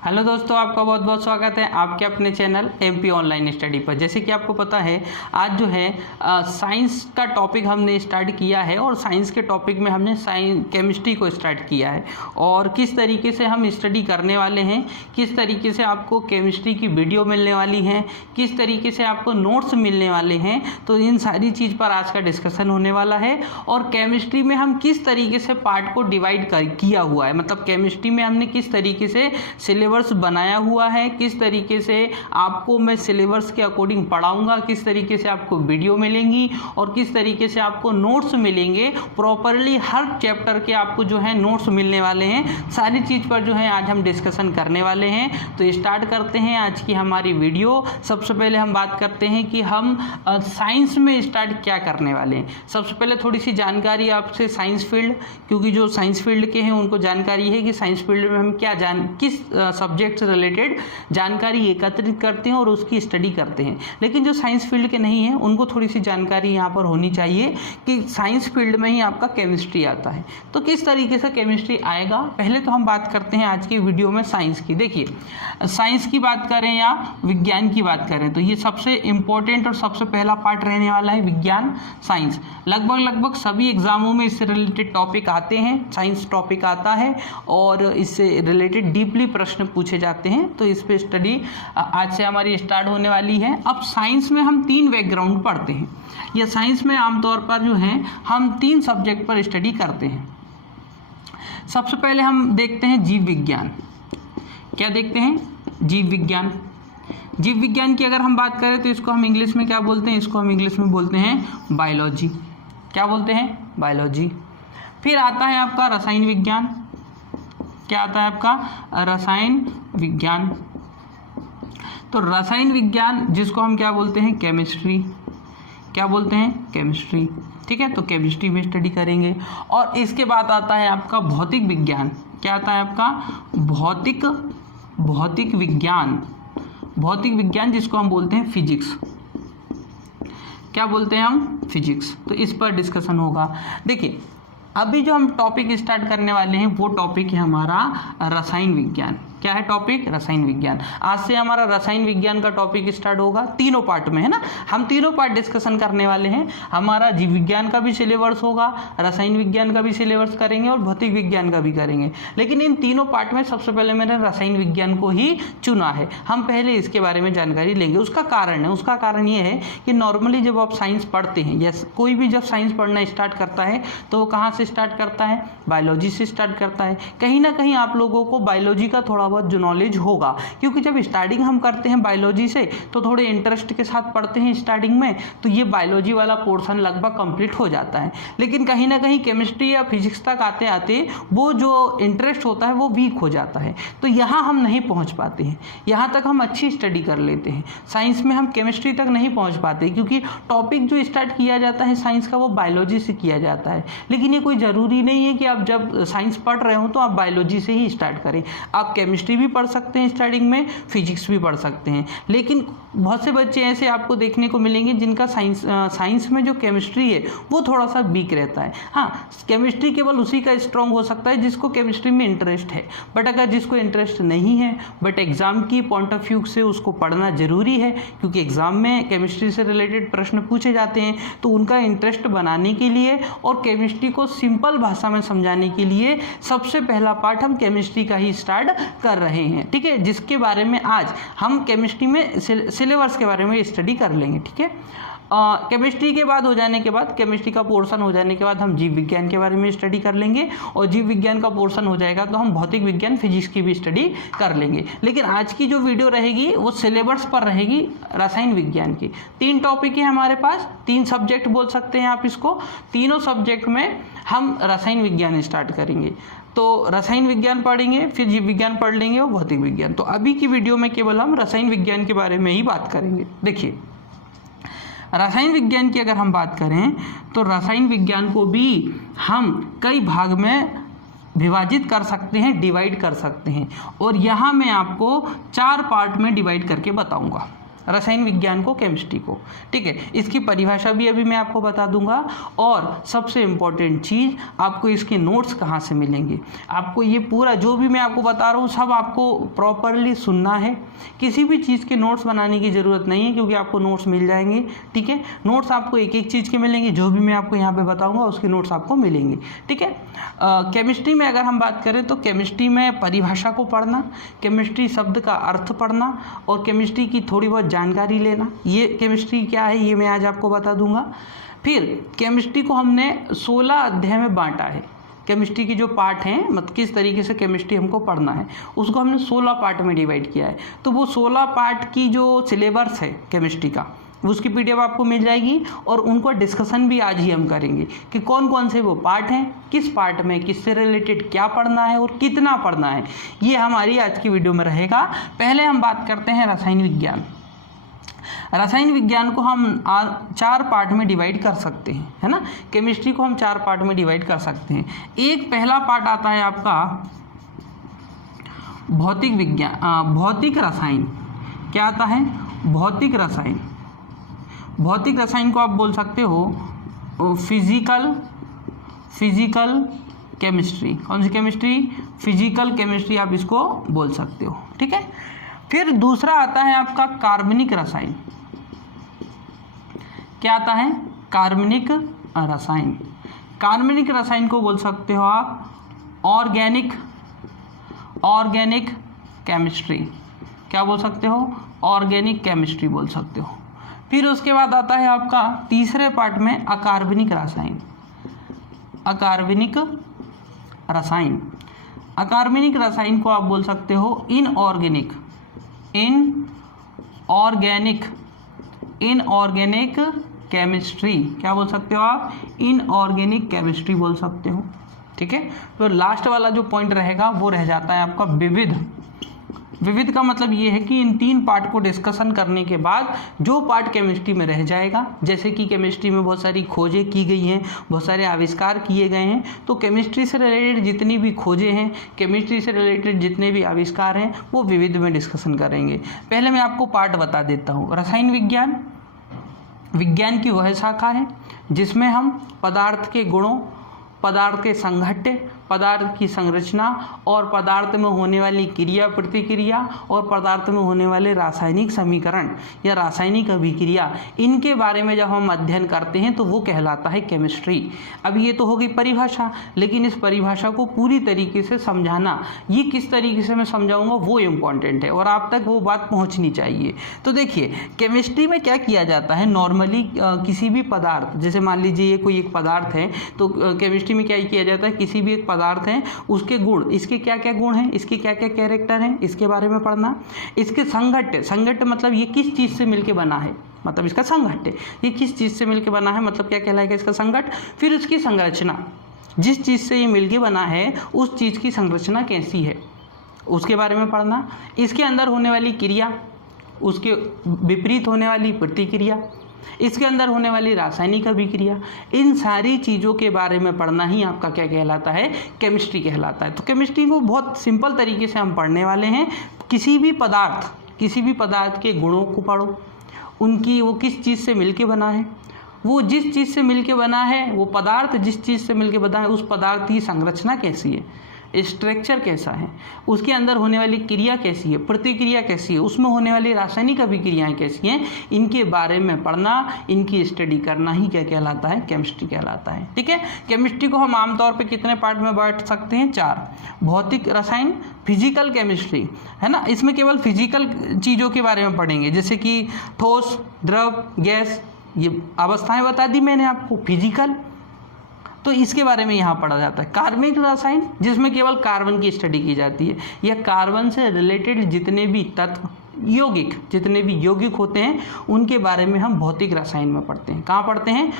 Hello दोस्तों, आपका बहुत बहुत स्वागत है आपके अपने चैनल एमपी ऑनलाइन स्टडी पर। जैसे कि आपको पता है आज जो है साइंस का टॉपिक हमने स्टार्ट किया है और साइंस के टॉपिक में हमने केमिस्ट्री को स्टार्ट किया है और किस तरीके से हम स्टडी करने वाले हैं, किस तरीके से आपको केमिस्ट्री की वीडियो मिलने वाली है, किस तरीके से आपको नोट्स मिलने वाले हैं। तो इन सारी चीज़ पर आज का डिस्कशन होने वाला है और केमिस्ट्री में हम किस तरीके से पार्ट को डिवाइड किया हुआ है, मतलब केमिस्ट्री में हमने किस तरीके से सिलेबस बनाया हुआ है, किस तरीके से आपको मैं सिलेबस के अकॉर्डिंग पढ़ाऊंगा, किस तरीके से आपको वीडियो मिलेंगी और किस तरीके से आपको नोट्स मिलेंगे। प्रॉपरली हर चैप्टर के आपको जो है नोट्स मिलने वाले हैं। सारी चीज़ पर जो है आज हम डिस्कशन करने वाले हैं। तो स्टार्ट करते हैं आज की हमारी वीडियो। सबसे पहले हम बात करते हैं कि हम साइंस में स्टार्ट क्या करने वाले हैं। सबसे पहले थोड़ी सी जानकारी आपसे साइंस फील्ड, क्योंकि जो साइंस फील्ड के हैं उनको जानकारी है कि साइंस फील्ड में हम क्या किस सब्जेक्ट से रिलेटेड जानकारी एकत्रित करते हैं और उसकी स्टडी करते हैं। लेकिन जो साइंस फील्ड के नहीं है उनको थोड़ी सी जानकारी यहाँ पर होनी चाहिए कि साइंस फील्ड में ही आपका केमिस्ट्री आता है। तो किस तरीके से केमिस्ट्री आएगा, पहले तो हम बात करते हैं आज की वीडियो में साइंस की। देखिए, साइंस की बात करें या विज्ञान की बात करें तो ये सबसे इम्पोर्टेंट और सबसे पहला पार्ट रहने वाला है विज्ञान साइंस। लगभग सभी एग्जामों में इससे रिलेटेड टॉपिक आते हैं, साइंस टॉपिक आता है और इससे रिलेटेड डीपली प्रश्न पूछे जाते हैं। तो इस पे स्टडी आज से हमारी स्टार्ट होने वाली है। अब साइंस में हम 3 बैकग्राउंड पढ़ते हैं, या साइंस में आमतौर पर जो है हम 3 सब्जेक्ट पर स्टडी करते हैं। सबसे पहले हम देखते हैं जीव विज्ञान। क्या देखते हैं? जीव विज्ञान। जीव विज्ञान की अगर हम बात करें तो इसको हम इंग्लिश में क्या बोलते हैं? इसको हम इंग्लिश में बोलते हैं बायोलॉजी। क्या बोलते हैं? बायोलॉजी। फिर आता है आपका रसायन विज्ञान। क्या आता है आपका? रसायन विज्ञान। तो रसायन विज्ञान जिसको हम क्या बोलते हैं? केमिस्ट्री। क्या बोलते हैं? केमिस्ट्री। ठीक है, तो केमिस्ट्री में स्टडी करेंगे। और इसके बाद आता है आपका भौतिक विज्ञान। क्या आता है आपका? भौतिक विज्ञान। भौतिक विज्ञान जिसको हम बोलते हैं फिजिक्स। क्या बोलते हैं हम? फिजिक्स। तो इस पर डिस्कशन होगा। देखिए, अभी जो हम टॉपिक स्टार्ट करने वाले हैं वो टॉपिक है हमारा रसायन विज्ञान। क्या है टॉपिक? रसायन विज्ञान। आज से हमारा रसायन विज्ञान का टॉपिक स्टार्ट होगा, तीनों पार्ट में, है ना। हम तीनों पार्ट डिस्कशन करने वाले हैं। हमारा जीव विज्ञान का भी सिलेबस होगा, रसायन विज्ञान का भी सिलेबस करेंगे और भौतिक विज्ञान का भी करेंगे। लेकिन इन तीनों पार्ट में सबसे पहले मैंने रसायन विज्ञान को ही चुना है। हम पहले इसके बारे में जानकारी लेंगे। उसका कारण ये है कि नॉर्मली जब आप साइंस पढ़ते हैं या कोई भी जब साइंस पढ़ना स्टार्ट करता है तो वो कहाँ से स्टार्ट करता है? बायोलॉजी से स्टार्ट करता है। कहीं ना कहीं आप लोगों को बायोलॉजी का थोड़ा बहुत जो नॉलेज होगा, क्योंकि जब स्टार्टिंग हम करते हैं बायोलॉजी से तो थोड़े इंटरेस्ट के साथ पढ़ते हैं स्टार्टिंग में, तो ये बायोलॉजी वाला पोर्शन लगभग कंप्लीट हो जाता है। लेकिन कहीं ना कहीं केमिस्ट्री या फिजिक्स तक आते आते वो जो इंटरेस्ट होता है वो वीक हो जाता है। तो यहाँ हम नहीं पहुँच पाते हैं। यहाँ तक हम अच्छी स्टडी कर लेते हैं, साइंस में हम केमिस्ट्री तक नहीं पहुँच पाते, क्योंकि टॉपिक जो स्टार्ट किया जाता है साइंस का वो बायोलॉजी से किया जाता है। लेकिन ये कोई ज़रूरी नहीं है कि आप जब साइंस पढ़ रहे हो तो आप बायोलॉजी से ही स्टार्ट करें। आप केमिस्ट्री भी पढ़ सकते हैं स्टार्टिंग में, फिजिक्स भी पढ़ सकते हैं। लेकिन बहुत से बच्चे ऐसे आपको देखने को मिलेंगे जिनका साइंस में जो केमिस्ट्री है वो थोड़ा सा वीक रहता है। हाँ, केमिस्ट्री केवल उसी का स्ट्रॉन्ग हो सकता है जिसको केमिस्ट्री में इंटरेस्ट है। बट अगर जिसको इंटरेस्ट नहीं है बट एग्जाम की पॉइंट ऑफ व्यू से उसको पढ़ना जरूरी है, क्योंकि एग्जाम में केमिस्ट्री से रिलेटेड प्रश्न पूछे जाते हैं, तो उनका इंटरेस्ट बनाने के लिए और केमिस्ट्री को सिंपल भाषा में समझाने के लिए सबसे पहला पार्ट हम केमिस्ट्री का ही स्टार्ट कर रहे हैं। ठीक है, जिसके बारे में आज हम केमिस्ट्री में सिलेबस के बारे में स्टडी कर लेंगे। ठीक है, केमिस्ट्री के बाद हो जाने के बाद, केमिस्ट्री का पोर्शन हो जाने के बाद हम जीव विज्ञान के बारे में स्टडी कर लेंगे और जीव विज्ञान का पोर्शन हो जाएगा तो हम भौतिक विज्ञान फिजिक्स की भी स्टडी कर लेंगे। लेकिन आज की जो वीडियो रहेगी वो सिलेबस पर रहेगी रसायन विज्ञान की। 3 टॉपिक है हमारे पास, 3 सब्जेक्ट बोल सकते हैं आप इसको। तीनों सब्जेक्ट में हम रसायन विज्ञान स्टार्ट करेंगे। तो रसायन विज्ञान पढ़ेंगे, फिर जीव विज्ञान पढ़ लेंगे और भौतिक विज्ञान। तो अभी की वीडियो में केवल हम रसायन विज्ञान के बारे में ही बात करेंगे। देखिए, रसायन विज्ञान की अगर हम बात करें तो रसायन विज्ञान को भी हम कई भाग में विभाजित कर सकते हैं, डिवाइड कर सकते हैं। और यहाँ मैं आपको 4 पार्ट में डिवाइड करके बताऊँगा। रसायन विज्ञान को, केमिस्ट्री को। ठीक है, इसकी परिभाषा भी अभी मैं आपको बता दूंगा, और सबसे इम्पोर्टेंट चीज़ आपको इसके नोट्स कहाँ से मिलेंगे। आपको ये पूरा जो भी मैं आपको बता रहा हूँ सब आपको प्रॉपरली सुनना है, किसी भी चीज़ के नोट्स बनाने की ज़रूरत नहीं है, क्योंकि आपको नोट्स मिल जाएंगे। ठीक है, नोट्स आपको एक एक चीज़ के मिलेंगे, जो भी मैं आपको यहाँ पे बताऊँगा उसके नोट्स आपको मिलेंगे। ठीक है, केमिस्ट्री में अगर हम बात करें तो केमिस्ट्री में परिभाषा को पढ़ना, केमिस्ट्री शब्द का अर्थ पढ़ना और केमिस्ट्री की थोड़ी बहुत जानकारी लेना, ये केमिस्ट्री क्या है ये मैं आज आपको बता दूंगा। फिर केमिस्ट्री को हमने 16 अध्याय में बांटा है। केमिस्ट्री की जो पार्ट हैं, मतलब किस तरीके से केमिस्ट्री हमको पढ़ना है, उसको हमने 16 पार्ट में डिवाइड किया है। तो वो 16 पार्ट की जो सिलेबस है केमिस्ट्री का, उसकी पीडीएफ आपको मिल जाएगी, और उनको डिस्कशन भी आज ही हम करेंगे कि कौन कौन से वो पार्ट हैं, किस पार्ट में किससे रिलेटेड क्या पढ़ना है और कितना पढ़ना है, ये हमारी आज की वीडियो में रहेगा। पहले हम बात करते हैं रसायन विज्ञान। रसायन विज्ञान को हम 4 पार्ट में डिवाइड कर सकते हैं, है ना। केमिस्ट्री को हम 4 पार्ट में डिवाइड कर सकते हैं। एक पहला पार्ट आता है आपका भौतिक विज्ञान, भौतिक रसायन। क्या आता है? भौतिक रसायन। भौतिक रसायन को आप बोल सकते हो फिजिकल केमिस्ट्री। कौन सी केमिस्ट्री? फिजिकल केमिस्ट्री आप इसको बोल सकते हो। ठीक है, फिर दूसरा आता है आपका कार्बनिक रसायन। क्या आता है? कार्बनिक रसायन। कार्बनिक रसायन को बोल सकते हो आप ऑर्गेनिक केमिस्ट्री। क्या बोल सकते हो? ऑर्गेनिक केमिस्ट्री बोल सकते हो। फिर उसके बाद आता है आपका तीसरे पार्ट में अकार्बनिक रसायन। अकार्बनिक रसायन। अकार्बनिक रसायन को आप बोल सकते हो इनऑर्गेनिक केमिस्ट्री। क्या बोल सकते हो आप? इनऑर्गेनिक केमिस्ट्री बोल सकते हो। ठीक है, तो लास्ट वाला जो पॉइंट रहेगा वो रह जाता है आपका विविध। विविध का मतलब ये है कि इन 3 पार्ट को डिस्कशन करने के बाद जो पार्ट केमिस्ट्री में रह जाएगा, जैसे कि केमिस्ट्री में बहुत सारी खोजें की गई हैं, बहुत सारे आविष्कार किए गए हैं, तो केमिस्ट्री से रिलेटेड जितनी भी खोजें हैं, केमिस्ट्री से रिलेटेड जितने भी आविष्कार हैं, वो विविध में डिस्कशन करेंगे। पहले मैं आपको पार्ट बता देता हूँ। रसायन विज्ञान की वह शाखा है जिसमें हम पदार्थ के गुणों, पदार्थ के संघट्य, पदार्थ की संरचना और पदार्थ में होने वाली क्रिया प्रतिक्रिया और पदार्थ में होने वाले रासायनिक समीकरण या रासायनिक अभिक्रिया, इनके बारे में जब हम अध्ययन करते हैं तो वो कहलाता है केमिस्ट्री। अब ये तो हो गई परिभाषा, लेकिन इस परिभाषा को पूरी तरीके से समझाना, ये किस तरीके से मैं समझाऊंगा वो इम्पॉर्टेंट है और आप तक वो बात पहुँचनी चाहिए। तो देखिए केमिस्ट्री में क्या किया जाता है, नॉर्मली किसी भी पदार्थ, जैसे मान लीजिए ये कोई एक पदार्थ है, तो केमिस्ट्री में क्या किया जाता है, किसी भी एक पदार्थ हैं उसके गुण, इसके क्या क्या गुण हैं, इसके क्या क्या कैरेक्टर हैं, इसके बारे में पढ़ना। इसके संघट्य मतलब ये किस चीज़ से मिलके बना है, मतलब इसका संघट्य ये किस चीज़ से मिलके बना है, मतलब क्या कहलाएगा इसका संघट्य। फिर उसकी संरचना, जिस चीज़ से ये मिलके बना है उस चीज़ की संरचना कैसी है उसके बारे में पढ़ना। इसके अंदर होने वाली क्रिया, उसके विपरीत होने वाली प्रतिक्रिया, इसके अंदर होने वाली रासायनिक अभिक्रिया, इन सारी चीज़ों के बारे में पढ़ना ही आपका क्या कहलाता है, केमिस्ट्री कहलाता है। तो केमिस्ट्री को बहुत सिंपल तरीके से हम पढ़ने वाले हैं। किसी भी पदार्थ के गुणों को पढ़ो, उनकी वो किस चीज़ से मिलके बना है, वो जिस चीज़ से मिलके बना है, वो पदार्थ जिस चीज़ से मिलके बना है उस पदार्थ की संरचना कैसी है, स्ट्रक्चर कैसा है, उसके अंदर होने वाली क्रिया कैसी है, प्रतिक्रिया कैसी है, उसमें होने वाली रासायनिक अभिक्रियाएं कैसी हैं, इनके बारे में पढ़ना, इनकी स्टडी करना ही क्या कहलाता है, केमिस्ट्री कहलाता है। ठीक है, केमिस्ट्री को हम आमतौर पे कितने पार्ट में बांट सकते हैं, 4। भौतिक रसायन, फिजिकल केमिस्ट्री, है ना, इसमें केवल फिजिकल चीज़ों के बारे में पढ़ेंगे, जैसे कि ठोस, द्रव, गैस, ये अवस्थाएं बता दी मैंने आपको, फिजिकल, तो इसके बारे में यहाँ पढ़ा जाता है। कार्बनिक रसायन, जिसमें केवल कार्बन की स्टडी की जाती है, या कार्बन से रिलेटेड जितने भी तत्व जितने भी यौगिक होते हैं उनके बारे में हम भौतिक रसायन में पढ़ते हैं। कहाँ पढ़ते हैं?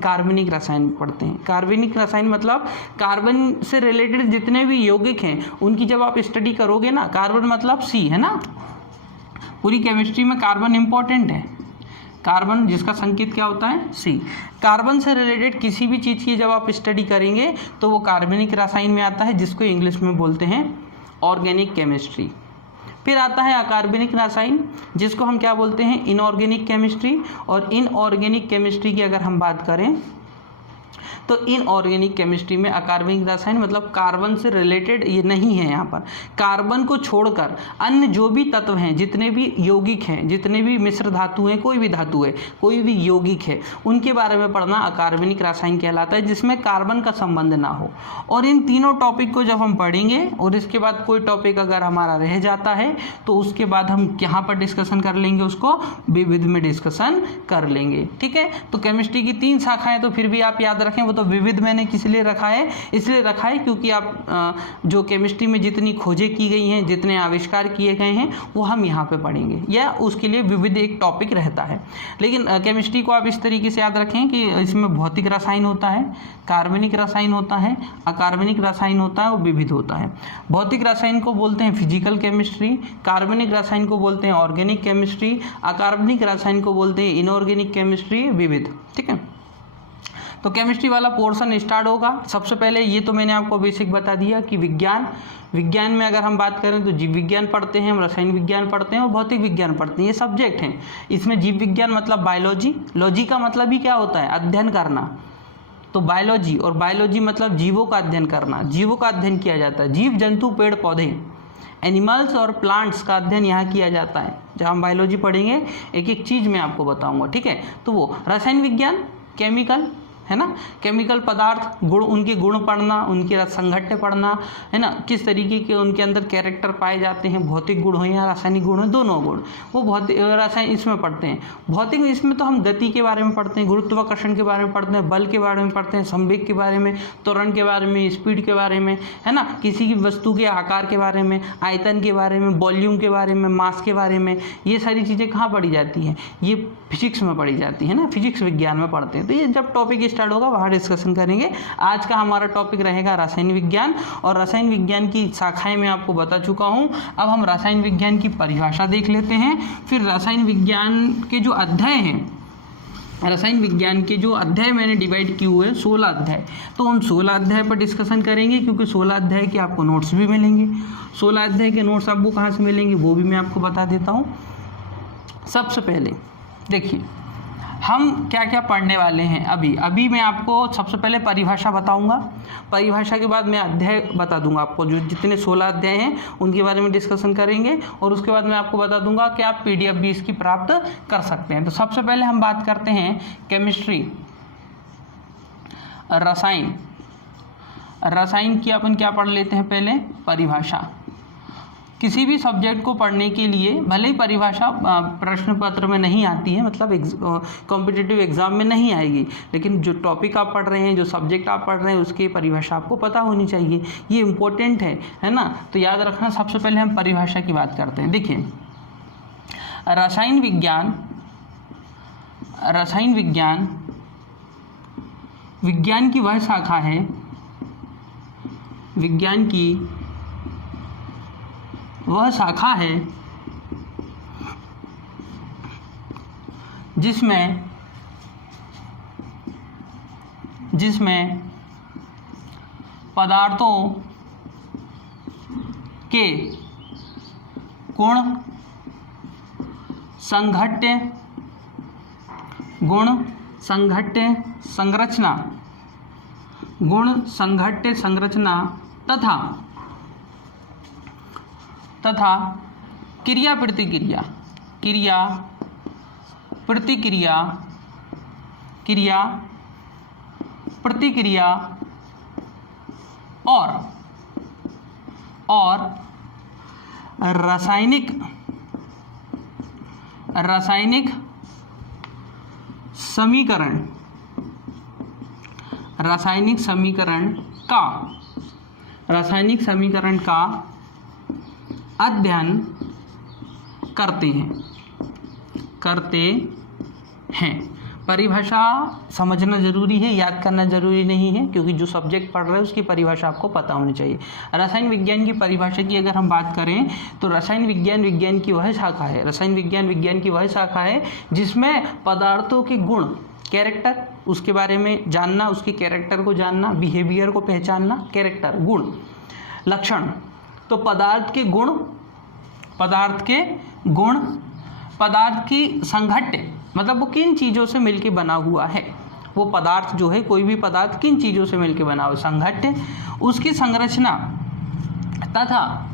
कार्बनिक रसायन में पढ़ते हैं। कार्बनिक रसायन मतलब कार्बन से रिलेटेड जितने भी यौगिक हैं उनकी जब आप स्टडी करोगे ना, कार्बन मतलब C है ना, पूरी केमिस्ट्री में कार्बन इंपॉर्टेंट है। कार्बन जिसका संकेत क्या होता है, C। कार्बन से रिलेटेड किसी भी चीज़ की जब आप स्टडी करेंगे तो वो कार्बनिक रसायन में आता है, जिसको इंग्लिश में बोलते हैं ऑर्गेनिक केमिस्ट्री। फिर आता है अकार्बनिक रसायन, जिसको हम क्या बोलते हैं, इनऑर्गेनिक केमिस्ट्री। और इनऑर्गेनिक केमिस्ट्री की अगर हम बात करें तो इनऑर्गेनिक केमिस्ट्री में अकार्बनिक रसायन मतलब कार्बन से रिलेटेड ये नहीं है। यहाँ पर कार्बन को छोड़कर अन्य जो भी तत्व हैं, जितने भी यौगिक हैं, जितने भी मिश्र धातु हैं, कोई भी धातु है, कोई भी यौगिक है, उनके बारे में पढ़ना अकार्बनिक रसायन कहलाता है, जिसमें कार्बन का संबंध ना हो। और इन तीनों टॉपिक को जब हम पढ़ेंगे और इसके बाद कोई टॉपिक अगर हमारा रह जाता है तो उसके बाद हम यहाँ पर डिस्कशन कर लेंगे, उसको विविध में डिस्कशन कर लेंगे। ठीक है, तो केमिस्ट्री की 3 शाखाएं तो फिर भी आप याद रखें, तो विविध मैंने किस लिए रखा है, इसलिए रखा है क्योंकि आप जो केमिस्ट्री में जितनी खोजें की गई हैं, जितने आविष्कार किए गए हैं, वो हम यहाँ पे पढ़ेंगे, या उसके लिए विविध एक टॉपिक रहता है। लेकिन केमिस्ट्री को आप इस तरीके से याद रखें कि इसमें भौतिक रसायन होता है, कार्बनिक रसायन होता है, अकार्बनिक रसायन होता है और विविध होता है। भौतिक रसायन को बोलते हैं फिजिकल केमिस्ट्री, कार्बनिक रसायन को बोलते हैं ऑर्गेनिक केमिस्ट्री, अकार्बनिक रसायन को बोलते हैं इनऑर्गेनिक केमिस्ट्री, विविध। ठीक है, तो केमिस्ट्री वाला पोर्शन स्टार्ट होगा। सबसे पहले ये तो मैंने आपको बेसिक बता दिया कि विज्ञान में अगर हम बात करें तो जीव विज्ञान पढ़ते हैं, हम रसायन विज्ञान पढ़ते हैं और भौतिक विज्ञान पढ़ते हैं, ये सब्जेक्ट हैं। इसमें जीव विज्ञान मतलब बायोलॉजी, लॉजी का मतलब ही क्या होता है, अध्ययन करना। तो बायोलॉजी, और बायोलॉजी मतलब जीवों का अध्ययन करना, जीवों का अध्ययन किया जाता है, जीव जंतु पेड़ पौधे, एनिमल्स और प्लांट्स का अध्ययन यहाँ किया जाता है। जब हम बायोलॉजी पढ़ेंगे एक एक चीज़ मैं आपको बताऊँगा। ठीक है, तो वो रसायन विज्ञान, केमिकल है ना, केमिकल पदार्थ, गुण, उनके गुण पढ़ना, उनके संघट्य पढ़ना है ना, किस तरीके के उनके अंदर कैरेक्टर पाए जाते हैं, भौतिक गुण हो या रासायनिक गुण हो, दोनों गुण वो भौतिक रसायन इसमें पढ़ते हैं। भौतिक इसमें तो हम गति के बारे में पढ़ते हैं, गुरुत्वाकर्षण के बारे में पढ़ते हैं, बल के बारे में पढ़ते हैं, संवेग के बारे में, त्वरण के बारे में, स्पीड के बारे में, है ना, किसी की वस्तु के आकार के बारे में, आयतन के बारे में, वॉल्यूम के बारे में, मास के बारे में, ये सारी चीज़ें कहाँ पढ़ी जाती हैं, ये फिजिक्स में पढ़ी जाती है ना, फिजिक्स विज्ञान में पढ़ते हैं। तो ये जब टॉपिक स्टार्ट होगा वहाँ डिस्कशन करेंगे। आज का हमारा टॉपिक रहेगा रसायन विज्ञान, और रसायन विज्ञान की शाखाएं मैं आपको बता चुका हूँ। अब हम रसायन विज्ञान की परिभाषा देख लेते हैं, फिर रसायन विज्ञान के जो अध्याय हैं, रसायन विज्ञान के जो अध्याय मैंने डिवाइड किए हुए हैं 16 अध्याय, तो हम 16 अध्याय पर डिस्कशन करेंगे, क्योंकि 16 अध्याय के आपको नोट्स भी मिलेंगे। 16 अध्याय के नोट्स आपको कहाँ से मिलेंगे वो भी मैं आपको बता देता हूँ। सबसे पहले देखिए हम क्या क्या पढ़ने वाले हैं। अभी मैं आपको सबसे पहले परिभाषा बताऊंगा, परिभाषा के बाद मैं अध्याय बता दूंगा आपको, जो जितने 16 अध्याय हैं उनके बारे में डिस्कशन करेंगे, और उसके बाद मैं आपको बता दूंगा कि आप PDF भी इसकी प्राप्त कर सकते हैं। तो सबसे पहले हम बात करते हैं केमिस्ट्री, रसायन की अपन क्या पढ़ लेते हैं, पहले परिभाषा। किसी भी सब्जेक्ट को पढ़ने के लिए भले ही परिभाषा प्रश्न पत्र में नहीं आती है, मतलब कॉम्पिटिटिव एग्जाम में नहीं आएगी, लेकिन जो टॉपिक आप पढ़ रहे हैं, जो सब्जेक्ट आप पढ़ रहे हैं, उसकी परिभाषा आपको पता होनी चाहिए, ये इम्पोर्टेंट है ना। तो याद रखना, सबसे पहले हम परिभाषा की बात करते हैं। देखिए रसायन विज्ञान की वह शाखा है, विज्ञान की वह शाखा है जिसमें पदार्थों के गुण संघट्य संरचना तथा क्रिया प्रतिक्रिया और रासायनिक समीकरण का अध्ययन करते हैं। परिभाषा समझना जरूरी है, याद करना जरूरी नहीं है, क्योंकि जो सब्जेक्ट पढ़ रहे हैं उसकी परिभाषा आपको पता होनी चाहिए। रसायन विज्ञान की परिभाषा की अगर हम बात करें तो रसायन विज्ञान की वह शाखा है, रसायन विज्ञान की वह शाखा है जिसमें पदार्थों के गुण, कैरेक्टर, उसके बारे में जानना, उसके कैरेक्टर को जानना, बिहेवियर को पहचानना, कैरेक्टर, गुण, लक्षण। तो पदार्थ के गुण पदार्थ के गुण, पदार्थ की संघट्य मतलब वो किन चीज़ों से मिलकर बना हुआ है, वो पदार्थ जो है कोई भी पदार्थ किन चीज़ों से मिलकर बना हुआ, संघट्य, उसकी संरचना तथा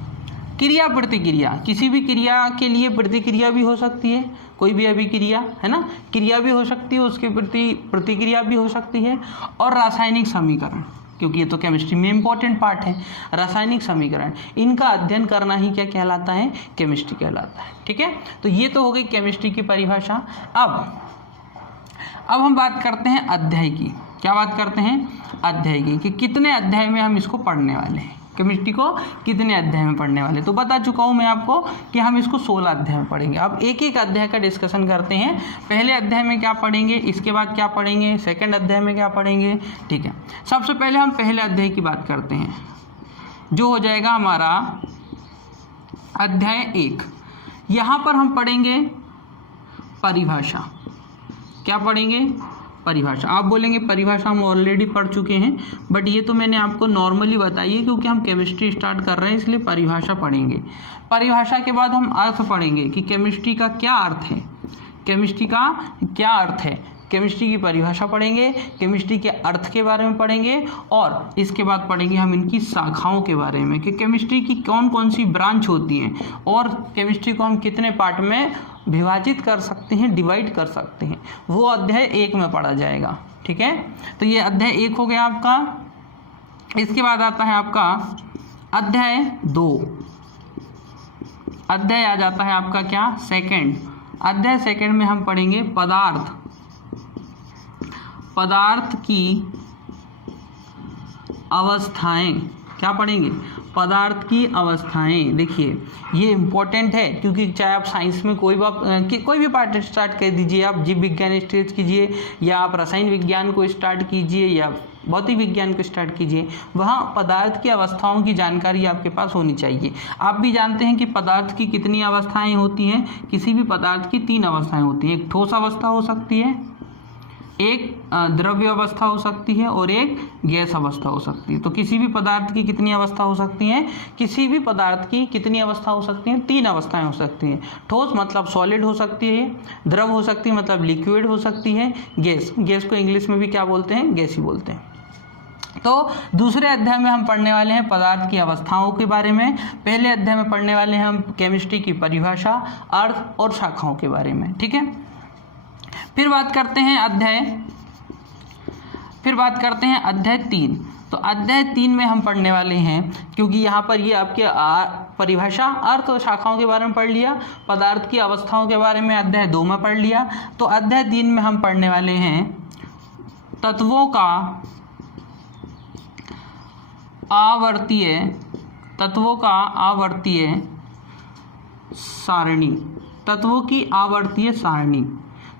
क्रिया प्रतिक्रिया, किसी भी क्रिया के लिए प्रतिक्रिया भी हो सकती है, कोई भी अभिक्रिया है ना, क्रिया भी हो सकती है, उसके प्रति प्रतिक्रिया भी हो सकती है, और रासायनिक समीकरण, क्योंकि ये तो केमिस्ट्री में इंपॉर्टेंट पार्ट है, रासायनिक समीकरण, इनका अध्ययन करना ही क्या कहलाता है, केमिस्ट्री कहलाता है। ठीक है, तो ये तो हो गई केमिस्ट्री की परिभाषा। अब हम बात करते हैं अध्याय की। क्या बात करते हैं, अध्याय की, कि कितने अध्याय में हम इसको पढ़ने वाले हैं, केमिस्ट्री को कितने अध्याय में पढ़ने वाले। तो बता चुका हूँ मैं आपको कि हम इसको 16 अध्याय में पढ़ेंगे। अब एक एक अध्याय का डिस्कशन करते हैं। पहले अध्याय में क्या पढ़ेंगे, इसके बाद क्या पढ़ेंगे, सेकंड अध्याय में क्या पढ़ेंगे। ठीक है, सबसे पहले हम पहले अध्याय की बात करते हैं, जो हो जाएगा हमारा अध्याय 1। यहाँ पर हम पढ़ेंगे परिभाषा। क्या पढ़ेंगे, परिभाषा। आप बोलेंगे परिभाषा हम ऑलरेडी पढ़ चुके हैं, बट ये तो मैंने आपको नॉर्मली बताई है, क्योंकि हम केमिस्ट्री स्टार्ट कर रहे हैं इसलिए परिभाषा पढ़ेंगे। परिभाषा के बाद हम अर्थ पढ़ेंगे कि केमिस्ट्री का क्या अर्थ है, केमिस्ट्री का क्या अर्थ है, केमिस्ट्री की परिभाषा पढ़ेंगे, केमिस्ट्री के अर्थ के बारे में पढ़ेंगे, और इसके बाद पढ़ेंगे हम इनकी शाखाओं के बारे में कि केमिस्ट्री की कौन कौन सी ब्रांच होती हैं, और केमिस्ट्री को हम कितने पार्ट में विभाजित कर सकते हैं, डिवाइड कर सकते हैं, वो अध्याय 1 में पढ़ा जाएगा। ठीक है, तो ये अध्याय 1 हो गया आपका। इसके बाद आता है आपका अध्याय 2। अध्याय आ जाता है आपका क्या, सेकंड। अध्याय सेकंड में हम पढ़ेंगे पदार्थ, पदार्थ की अवस्थाएं। क्या पढ़ेंगे, पदार्थ की अवस्थाएं। देखिए ये इम्पोर्टेंट है, क्योंकि चाहे आप साइंस में कोई भी पार्ट स्टार्ट कर दीजिए, आप जीव विज्ञान स्टार्ट कीजिए, या आप रसायन विज्ञान को स्टार्ट कीजिए, या भौतिक विज्ञान को स्टार्ट कीजिए, वहाँ पदार्थ की अवस्थाओं की जानकारी आपके पास होनी चाहिए। आप भी जानते हैं कि पदार्थ की कितनी अवस्थाएं होती हैं, किसी भी पदार्थ की 3 अवस्थाएं होती हैं। एक ठोस अवस्था हो सकती है, एक द्रव्य अवस्था हो सकती है, और एक गैस अवस्था हो सकती है। तो किसी भी पदार्थ की कितनी अवस्था हो सकती हैं, किसी भी पदार्थ की कितनी अवस्था हो सकती हैं, 3 अवस्थाएं हो सकती हैं। ठोस मतलब सॉलिड हो सकती है, द्रव हो सकती है मतलब लिक्विड हो सकती है, गैस को इंग्लिश में भी क्या बोलते हैं, गैस ही बोलते हैं। तो दूसरे अध्याय में हम पढ़ने वाले हैं पदार्थ की अवस्थाओं के बारे में। पहले अध्याय में पढ़ने वाले हैं हम केमिस्ट्री की परिभाषा, अर्थ और शाखाओं के बारे में। ठीक है, फिर बात करते हैं अध्याय 3। तो अध्याय 3 में हम पढ़ने वाले हैं, क्योंकि यहाँ पर ये आपके परिभाषा, अर्थ और शाखाओं के बारे में पढ़ लिया, पदार्थ की अवस्थाओं के बारे में अध्याय 2 में पढ़ लिया। तो अध्याय 3 में हम पढ़ने वाले हैं तत्वों का आवर्तीय सारणी। तत्वों की आवर्तीय सारणी।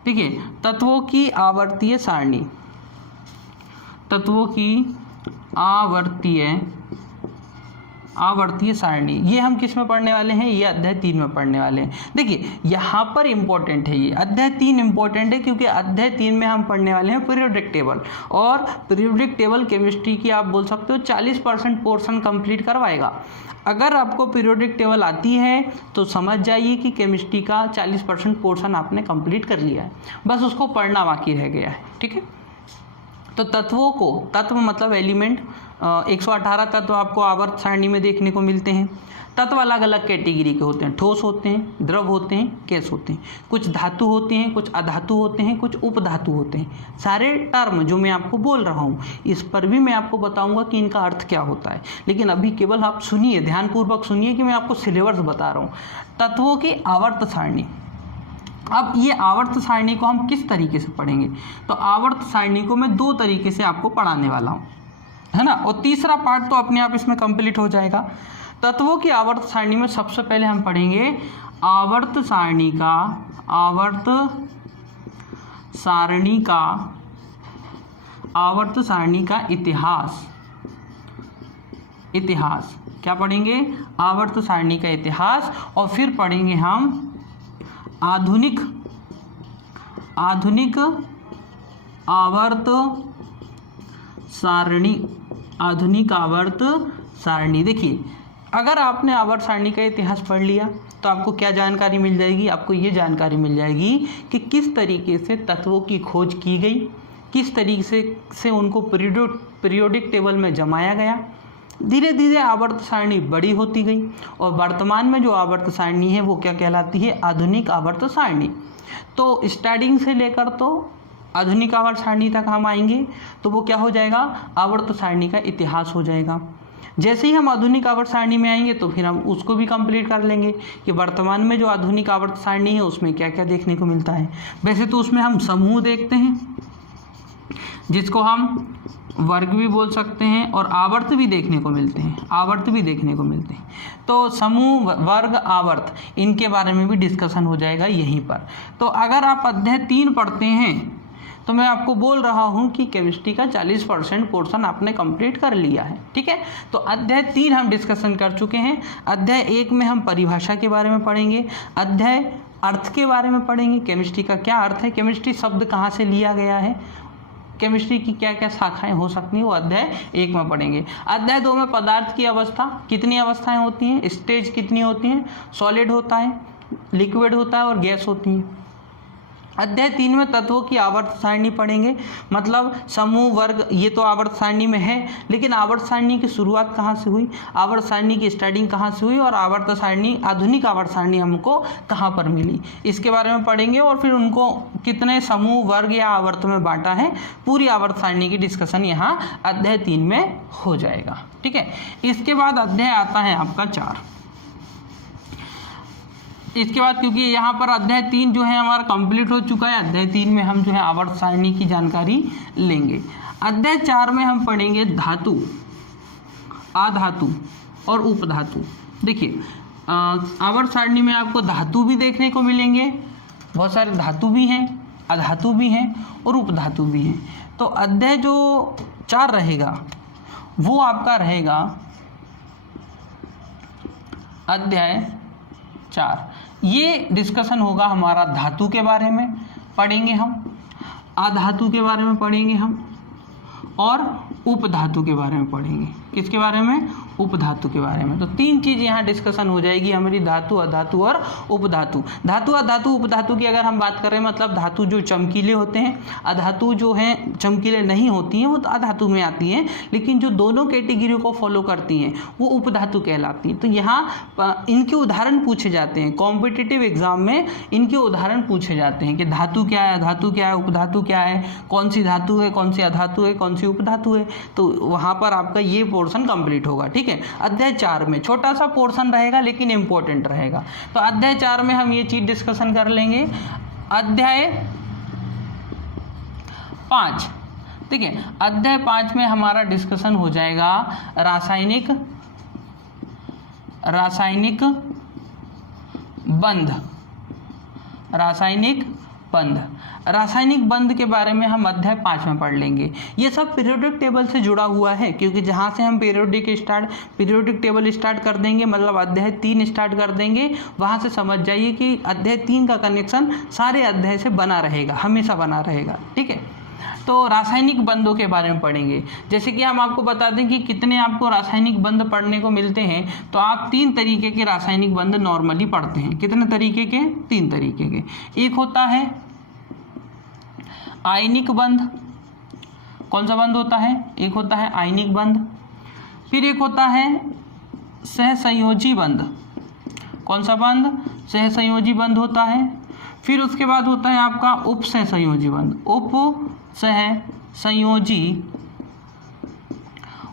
देखिए तत्वों की आवर्तीय सारणी, तत्वों की आवर्तीय सारणी, ये हम किस में पढ़ने वाले हैं, ये अध्याय 3 में पढ़ने वाले हैं। देखिए यहाँ पर इंपॉर्टेंट है, ये अध्याय 3 इंपॉर्टेंट है, क्योंकि अध्याय 3 में हम पढ़ने वाले हैं पीरियोडिक टेबल। और पीरियोडिक टेबल केमिस्ट्री की आप बोल सकते हो 40% पोर्शन कंप्लीट करवाएगा। अगर आपको पीरियोडिक टेबल आती है तो समझ जाइए कि केमिस्ट्री का 40% पोर्शन आपने कंप्लीट कर लिया है, बस उसको पढ़ना बाकी रह गया है। ठीक है, तो तत्वों को, तत्व मतलब एलिमेंट, 118 तत्व आपको आवर्त सारणी में देखने को मिलते हैं। तत्व अलग अलग कैटेगरी के होते हैं, ठोस होते हैं, द्रव होते हैं, गैस होते हैं, कुछ धातु होते हैं, कुछ अधातु होते हैं, कुछ उपधातु होते हैं। सारे टर्म जो मैं आपको बोल रहा हूँ इस पर भी मैं आपको बताऊंगा कि इनका अर्थ क्या होता है, लेकिन अभी केवल आप सुनिए, ध्यानपूर्वक सुनिए कि मैं आपको सिलेबस बता रहा हूँ। तत्वों की आवर्त सारणी। अब ये आवर्त सारणी को हम किस तरीके से पढ़ेंगे, तो आवर्त सारणी को मैं 2 तरीके से आपको पढ़ाने वाला हूँ, है ना, और तीसरा पार्ट तो अपने आप इसमें कंप्लीट हो जाएगा। तत्वों की आवर्त सारणी में सबसे पहले हम पढ़ेंगे आवर्त सारणी का इतिहास। क्या पढ़ेंगे, आवर्त सारणी का इतिहास। और फिर पढ़ेंगे हम आधुनिक आवर्त सारणी। देखिए अगर आपने आवर्त सारणी का इतिहास पढ़ लिया तो आपको क्या जानकारी मिल जाएगी, आपको ये जानकारी मिल जाएगी कि किस तरीके से तत्वों की खोज की गई, किस तरीके से उनको पीरियोडिक टेबल में जमाया गया। धीरे धीरे आवर्त सारणी बड़ी होती गई और वर्तमान में जो आवर्त सारणी है वो क्या कहलाती है, आधुनिक आवर्त सारणी। तो स्टार्टिंग से लेकर तो आधुनिक आवर्त सारणी तक हम आएंगे तो वो क्या हो जाएगा, आवर्त सारणी का इतिहास हो जाएगा। जैसे ही हम आधुनिक आवर्त सारणी में आएंगे तो फिर हम उसको भी कंप्लीट कर लेंगे कि वर्तमान में जो आधुनिक आवर्त सारणी है उसमें क्या क्या देखने को मिलता है। वैसे तो उसमें हम समूह देखते हैं जिसको हम वर्ग भी बोल सकते हैं और आवर्त भी देखने को मिलते हैं, आवर्त भी देखने को मिलते हैं। तो समूह, वर्ग, आवर्त, इनके बारे में भी डिस्कशन हो जाएगा यहीं पर। तो अगर आप अध्याय 3 पढ़ते हैं तो मैं आपको बोल रहा हूं कि केमिस्ट्री का 40% पोर्शन आपने कंप्लीट कर लिया है, ठीक है। तो अध्याय 3 हम डिस्कशन कर चुके हैं। अध्याय 1 में हम परिभाषा के बारे में पढ़ेंगे, अध्याय अर्थ के बारे में पढ़ेंगे, केमिस्ट्री का क्या अर्थ है, केमिस्ट्री शब्द कहाँ से लिया गया है, केमिस्ट्री की क्या क्या शाखाएं हो सकती हैं, वो अध्याय 1 में पढ़ेंगे। अध्याय 2 में पदार्थ की अवस्था, कितनी अवस्थाएं होती हैं, स्टेज कितनी होती हैं, सॉलिड होता है, लिक्विड होता है और गैस होती है। अध्याय 3 में तत्वों की आवर्त सारणी पढ़ेंगे, मतलब समूह, वर्ग, ये तो आवर्त सारणी में है, लेकिन आवर्त सारणी की शुरुआत कहाँ से हुई, आवर्त सारणी की स्टार्टिंग कहाँ से हुई और आवर्त सारणी, आधुनिक आवर्त सारणी हमको कहाँ पर मिली, इसके बारे में पढ़ेंगे। और फिर उनको कितने समूह, वर्ग या आवर्त में बांटा है, पूरी आवर्त सारणी की डिस्कशन यहाँ अध्याय 3 में हो जाएगा, ठीक है। इसके बाद अध्याय आता है आपका 4। इसके बाद क्योंकि यहाँ पर अध्याय 3 जो है हमारा कंप्लीट हो चुका है, अध्याय 3 में हम जो है आवर्त सारणी की जानकारी लेंगे। अध्याय 4 में हम पढ़ेंगे धातु, अधातु और उपधातु। देखिए आवर्त सारणी में आपको धातु भी देखने को मिलेंगे, बहुत सारे धातु भी हैं, अधातु भी हैं और उपधातु भी हैं। तो अध्याय जो 4 रहेगा वो आपका रहेगा अध्याय 4। ये डिस्कशन होगा हमारा धातु के बारे में पढ़ेंगे हम, अधातु के बारे में पढ़ेंगे हम और उपधातु के बारे में पढ़ेंगे। किसके बारे में, उपधातु के बारे में। तो 3 चीज़ यहाँ डिस्कशन हो जाएगी हमारी, धातु, अधातु और उपधातु। धातु, अधातु, उपधातु की अगर हम बात करें, मतलब धातु जो चमकीले होते हैं, अधातु जो हैं चमकीले नहीं होती हैं, वो तो अधातु में आती हैं, लेकिन जो दोनों कैटेगरी को फॉलो करती हैं वो उपधातु कहलाती हैं। तो यहाँ इनके उदाहरण पूछे जाते हैं, कॉम्पिटिटिव एग्जाम में इनके उदाहरण पूछे जाते हैं कि धातु क्या है, अधातु क्या है, उपधातु क्या है, कौन सी धातु है, कौन सी अधातु है, कौन सी उपधातु है। तो वहाँ पर आपका ये पोर्शन कंप्लीट होगा, ठीक है। अध्याय 4 में छोटा सा पोर्शन रहेगा लेकिन इंपॉर्टेंट रहेगा। तो अध्याय 4 में हम ये चीज डिस्कशन कर लेंगे। अध्याय 5, ठीक है, अध्याय 5 में हमारा डिस्कशन हो जाएगा रासायनिक बंध, रासायनिक बंध। रासायनिक बंध के बारे में हम अध्याय 5 में पढ़ लेंगे। ये सब पीरियोडिक टेबल से जुड़ा हुआ है, क्योंकि जहाँ से हम पीरियोडिक टेबल स्टार्ट कर देंगे, मतलब अध्याय 3 स्टार्ट कर देंगे, वहाँ से समझ जाइए कि अध्याय 3 का कनेक्शन सारे अध्याय से बना रहेगा, हमेशा बना रहेगा, ठीक है। तो रासायनिक बंधों के बारे में पढ़ेंगे। जैसे कि हम आपको बता दें कि कितने आपको रासायनिक बंध पढ़ने को मिलते हैं, तो आप 3 तरीके के रासायनिक बंध नॉर्मली पढ़ते हैं। कितने तरीके के, 3 तरीके के। एक होता है आयनिक बंध। कौन सा बंध होता है, एक होता है आयनिक बंध, फिर एक होता है सहसंयोजी बंध। कौन सा बंध, सहसंयोजी बंध होता है। फिर उसके बाद होता है आपका उपसहसंयोजी बंध,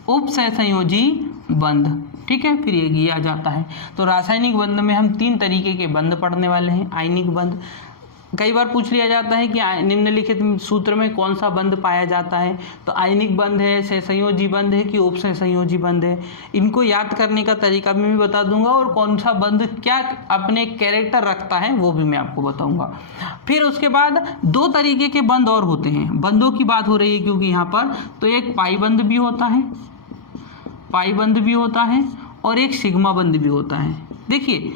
उपसहसंयोजी बंध, ठीक है। फिर ये आ जाता है। तो रासायनिक बंध में हम 3 तरीके के बंध पढ़ने वाले हैं। आयनिक बंध, कई बार पूछ लिया जाता है कि निम्नलिखित सूत्र में कौन सा बंध पाया जाता है, तो आयनिक बंध है, सहसंयोजी बंध है कि उपसहसंयोजी बंध है। इनको याद करने का तरीका मैं भी बता दूंगा और कौन सा बंध क्या अपने कैरेक्टर रखता है वो भी मैं आपको बताऊंगा। फिर उसके बाद 2 तरीके के बंध और होते हैं, बंधों की बात हो रही है क्योंकि यहाँ पर, तो एक पाई बंध भी होता है, पाई बंध भी होता है और एक सिग्मा बंध भी होता है। देखिए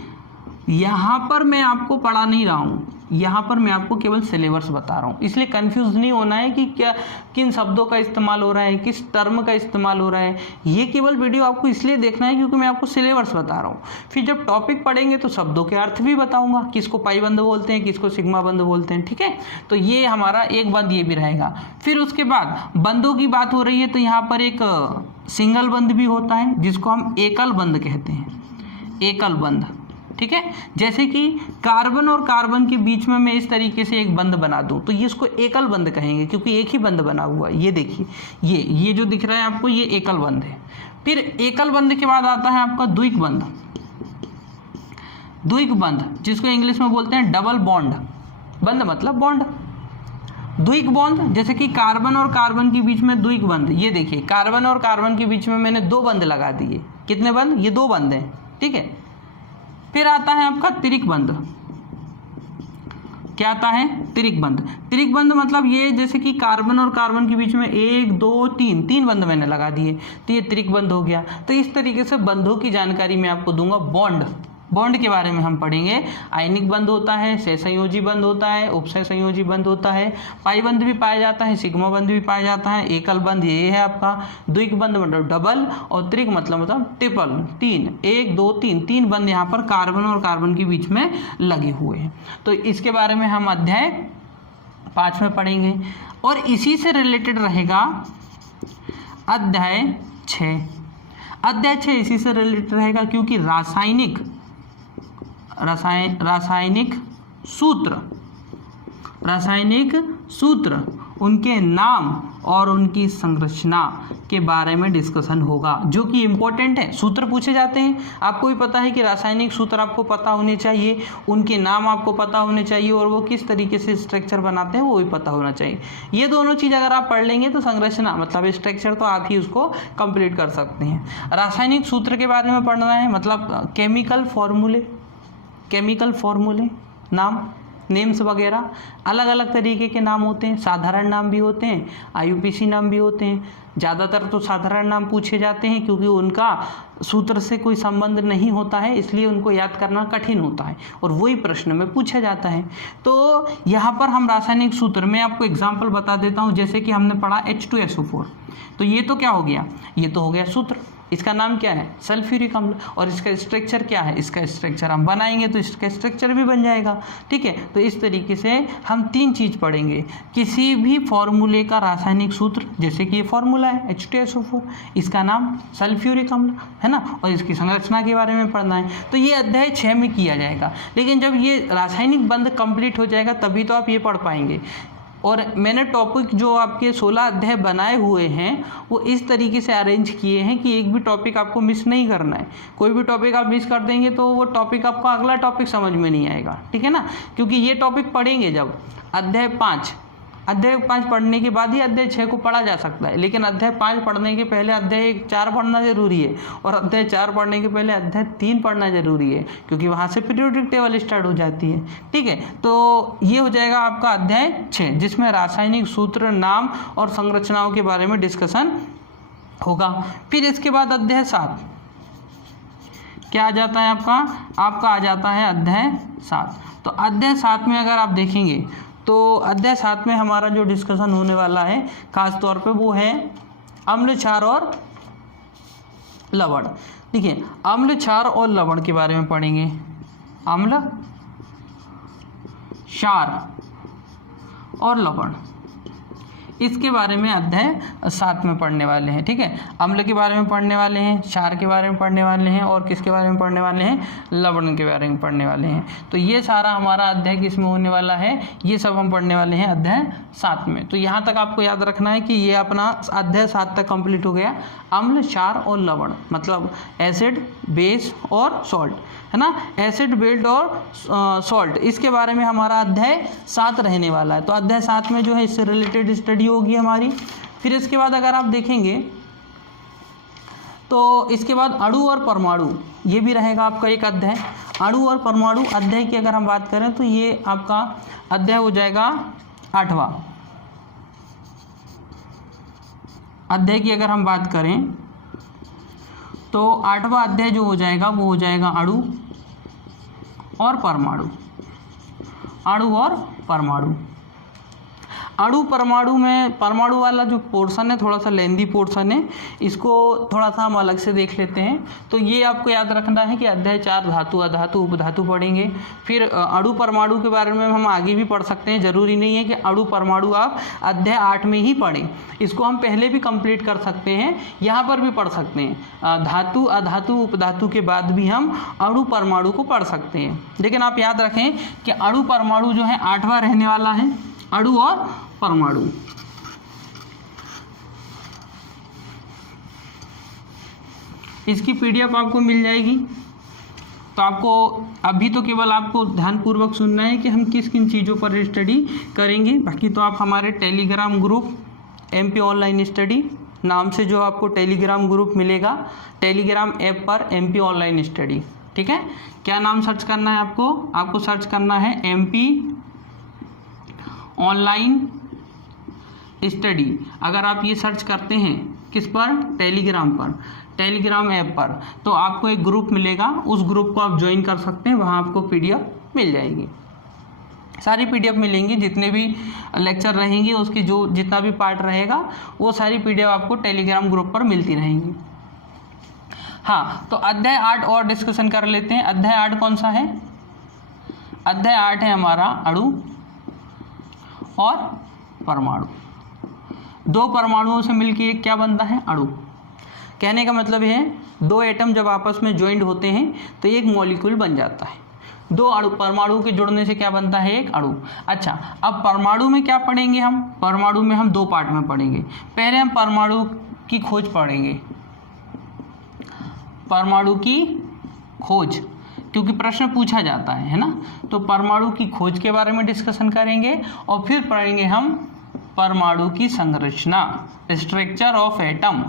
यहाँ पर मैं आपको पढ़ा नहीं रहा हूँ, यहाँ पर मैं आपको केवल सिलेबस बता रहा हूँ, इसलिए कंफ्यूज नहीं होना है कि क्या किन शब्दों का इस्तेमाल हो रहा है, किस टर्म का इस्तेमाल हो रहा है। ये केवल वीडियो आपको इसलिए देखना है क्योंकि मैं आपको सिलेबस बता रहा हूँ। फिर जब टॉपिक पढ़ेंगे तो शब्दों के अर्थ भी बताऊँगा, किसको पाईबंद बोलते हैं, किसको सिग्मा बंद बोलते हैं, ठीक है। तो ये हमारा एक बंद ये भी रहेगा। फिर उसके बाद बंदों की बात हो रही है तो यहाँ पर एक सिंगल बंद भी होता है जिसको हम एकल बंद कहते हैं, एकल बंद, ठीक है। जैसे कि कार्बन और कार्बन के बीच में मैं इस तरीके से एक बंद बना दूं तो ये इसको एकल बंद कहेंगे क्योंकि एक ही बंद बना हुआ है। ये देखिए, ये जो दिख रहा है आपको, ये एकल बंद है। फिर एकल बंद के बाद आता है आपका द्विक बंद, द्विक बंद जिसको इंग्लिश में बोलते हैं डबल बॉन्ड, बंद मतलब बॉन्ड। द्विक बॉन्ड जैसे कि कार्बन और कार्बन के बीच में द्विक बंद, ये देखिए कार्बन और कार्बन के बीच में मैंने 2 बंद लगा दिए। कितने बंद? ये 2 बंद हैं, ठीक है। फिर आता है आपका त्रिक बंद। क्या आता है? त्रिक बंद। त्रिक बंद मतलब ये जैसे कि कार्बन और कार्बन के बीच में 1 2 3 बंद मैंने लगा दिए तो ये त्रिक बंद हो गया। तो इस तरीके से बंधों की जानकारी मैं आपको दूंगा। बॉन्ड, बॉन्ड के बारे में हम पढ़ेंगे। आयनिक बंद होता है, सहसंयोजी बंद होता है, उपसह संयोजी बंद होता है, पाई बंद भी पाया जाता है, सिग्मा बंद भी पाया जाता है, एकल बंद ये है आपका, द्विक बंद मतलब डबल, और त्रिक मतलब ट्रिपल, 3 1 2 3 बंद यहाँ पर कार्बन और कार्बन के बीच में लगे हुए हैं। तो इसके बारे में हम अध्याय 5 में पढ़ेंगे। और इसी से रिलेटेड रहेगा अध्याय 6। अध्याय 6 इसी से रिलेटेड रहेगा क्योंकि रासायनिक सूत्र, उनके नाम और उनकी संरचना के बारे में डिस्कशन होगा, जो कि इम्पोर्टेंट है। सूत्र पूछे जाते हैं, आपको भी पता है कि रासायनिक सूत्र आपको पता होने चाहिए, उनके नाम आपको पता होने चाहिए, और वो किस तरीके से स्ट्रक्चर बनाते हैं वो भी पता होना चाहिए। ये दोनों चीज़ अगर आप पढ़ लेंगे तो संरचना मतलब स्ट्रक्चर तो आप ही उसको कंप्लीट कर सकते हैं। रासायनिक सूत्र के बारे में पढ़ना है, मतलब केमिकल फॉर्मूले, नेम्स वगैरह, अलग अलग तरीके के नाम होते हैं, साधारण नाम भी होते हैं, IUPAC नाम भी होते हैं। ज़्यादातर तो साधारण नाम पूछे जाते हैं क्योंकि उनका सूत्र से कोई संबंध नहीं होता है, इसलिए उनको याद करना कठिन होता है और वही प्रश्न में पूछा जाता है। तो यहाँ पर हम रासायनिक सूत्र में आपको एग्जाम्पल बता देता हूँ। जैसे कि हमने पढ़ा H2SO4, तो ये तो क्या हो गया? ये तो हो गया सूत्र। इसका नाम क्या है? सल्फ्यूरिक अम्ल। और इसका स्ट्रक्चर क्या है? इसका स्ट्रक्चर हम बनाएंगे तो इसका स्ट्रक्चर भी बन जाएगा, ठीक है। तो इस तरीके से हम 3 चीज़ पढ़ेंगे। किसी भी फॉर्मूले का रासायनिक सूत्र, जैसे कि ये फॉर्मूला है H2SO4, इसका नाम सल्फ्यूरिक अम्ल है ना, और इसकी संरचना के बारे में पढ़ना है। तो ये अध्याय 6 में किया जाएगा। लेकिन जब ये रासायनिक बंध कंप्लीट हो जाएगा तभी तो आप ये पढ़ पाएंगे। और मैंने टॉपिक जो आपके 16 अध्याय बनाए हुए हैं वो इस तरीके से अरेंज किए हैं कि एक भी टॉपिक आपको मिस नहीं करना है। कोई भी टॉपिक आप मिस कर देंगे तो वो टॉपिक आपका अगला टॉपिक समझ में नहीं आएगा, ठीक है ना। क्योंकि ये टॉपिक पढ़ेंगे जब अध्याय 5 पढ़ने के बाद ही अध्याय 6 को पढ़ा जा सकता है। लेकिन अध्याय 5 पढ़ने के पहले अध्याय 4 पढ़ना जरूरी है, और अध्याय 4 पढ़ने के पहले अध्याय 3 पढ़ना जरूरी है, क्योंकि वहाँ से पीरियोडिक टेबल स्टार्ट हो जाती है, ठीक है। तो ये हो जाएगा आपका अध्याय 6, जिसमें रासायनिक सूत्र, नाम और संरचनाओं के बारे में डिस्कशन होगा। फिर इसके बाद अध्याय 7 क्या आ जाता है आपका आ जाता है अध्याय 7। तो अध्याय 7 में अगर आप देखेंगे तो अध्याय 7 में हमारा जो डिस्कशन होने वाला है खास तौर पे वो है अम्ल, क्षार और लवण। देखिए, अम्ल, क्षार और लवण के बारे में पढ़ेंगे। अम्ल, क्षार और लवण, इसके बारे में अध्याय 7 में पढ़ने वाले हैं, ठीक है। अम्ल के बारे में पढ़ने वाले हैं, क्षार के बारे में पढ़ने वाले हैं, और किसके बारे में पढ़ने वाले हैं? लवण के बारे में पढ़ने वाले हैं। तो ये सारा हमारा अध्याय किसमें होने वाला है? ये सब हम पढ़ने वाले हैं अध्याय 7 में। तो यहाँ तक आपको याद रखना है कि ये अपना अध्याय 7 तक कंप्लीट हो गया। अम्ल, क्षार और लवण मतलब एसिड, बेस और सॉल्ट, है ना। एसिड, बेस और सॉल्ट, इसके बारे में हमारा अध्याय 7 रहने वाला है। तो अध्याय 7 में जो है इससे रिलेटेड स्टडी होगी हमारी। फिर इसके बाद अगर आप देखेंगे तो इसके बाद अणु और परमाणु, ये भी रहेगा आपका एक अध्याय। अणु और परमाणु अध्याय की अगर हम बात करें तो ये आपका अध्याय हो जाएगा 8वां। अध्याय की अगर हम बात करें तो 8वां अध्याय जो हो जाएगा वो हो जाएगा अणु और परमाणु, अणु और परमाणु। अणु परमाणु में परमाणु वाला जो पोर्शन है थोड़ा सा लेंदी पोर्शन है, इसको थोड़ा सा हम अलग से देख लेते हैं। तो ये आपको याद रखना है कि अध्याय 4 धातु अधातु उपधातु पढ़ेंगे। फिर अणु परमाणु के बारे में हम आगे भी पढ़ सकते हैं, ज़रूरी नहीं है कि अणु परमाणु आप अध्याय 8 में ही पढ़ें, इसको हम पहले भी कंप्लीट कर सकते हैं, यहाँ पर भी पढ़ सकते हैं। धातु अधातु उपधातु के बाद भी हम अणु परमाणु को पढ़ सकते हैं। लेकिन आप याद रखें कि अणु परमाणु जो है 8वां रहने वाला है, अणु और परमाणु। इसकी पीडीएफ आपको मिल जाएगी। तो आपको अभी तो केवल आपको ध्यानपूर्वक सुनना है कि हम किस किन चीज़ों पर स्टडी करेंगे। बाकी तो आप हमारे Telegram group MP online study नाम से जो आपको टेलीग्राम ग्रुप मिलेगा, टेलीग्राम ऐप पर MP ऑनलाइन स्टडी, ठीक है। क्या नाम सर्च करना है आपको सर्च करना है MP ऑनलाइन स्टडी। अगर आप ये सर्च करते हैं किस पर, टेलीग्राम पर, टेलीग्राम ऐप पर, तो आपको एक ग्रुप मिलेगा, उस ग्रुप को आप ज्वाइन कर सकते हैं। वहाँ आपको पीडीएफ मिल जाएगी, सारी पीडीएफ मिलेंगी, जितने भी लेक्चर रहेंगे उसकी जो जितना भी पार्ट रहेगा वो सारी पीडीएफ आपको टेलीग्राम ग्रुप पर मिलती रहेंगी। हाँ, तो अध्याय 8 और डिस्कशन कर लेते हैं। अध्याय 8 कौन सा है? अध्याय 8 है हमारा अणु और परमाणु। दो परमाणुओं से मिलकर एक क्या बनता है? अणु। कहने का मतलब है दो एटम जब आपस में ज्वाइंट होते हैं तो एक मॉलिक्यूल बन जाता है। दो अणु परमाणु के जुड़ने से क्या बनता है? एक अणु। अच्छा, अब परमाणु में क्या पढ़ेंगे हम? परमाणु में हम दो पार्ट में पढ़ेंगे। पहले हम परमाणु की खोज पढ़ेंगे, परमाणु की खोज, क्योंकि प्रश्न पूछा जाता है ना। तो परमाणु की खोज के बारे में डिस्कशन करेंगे और फिर पढ़ेंगे हम परमाणु की संरचना, स्ट्रक्चर ऑफ एटम।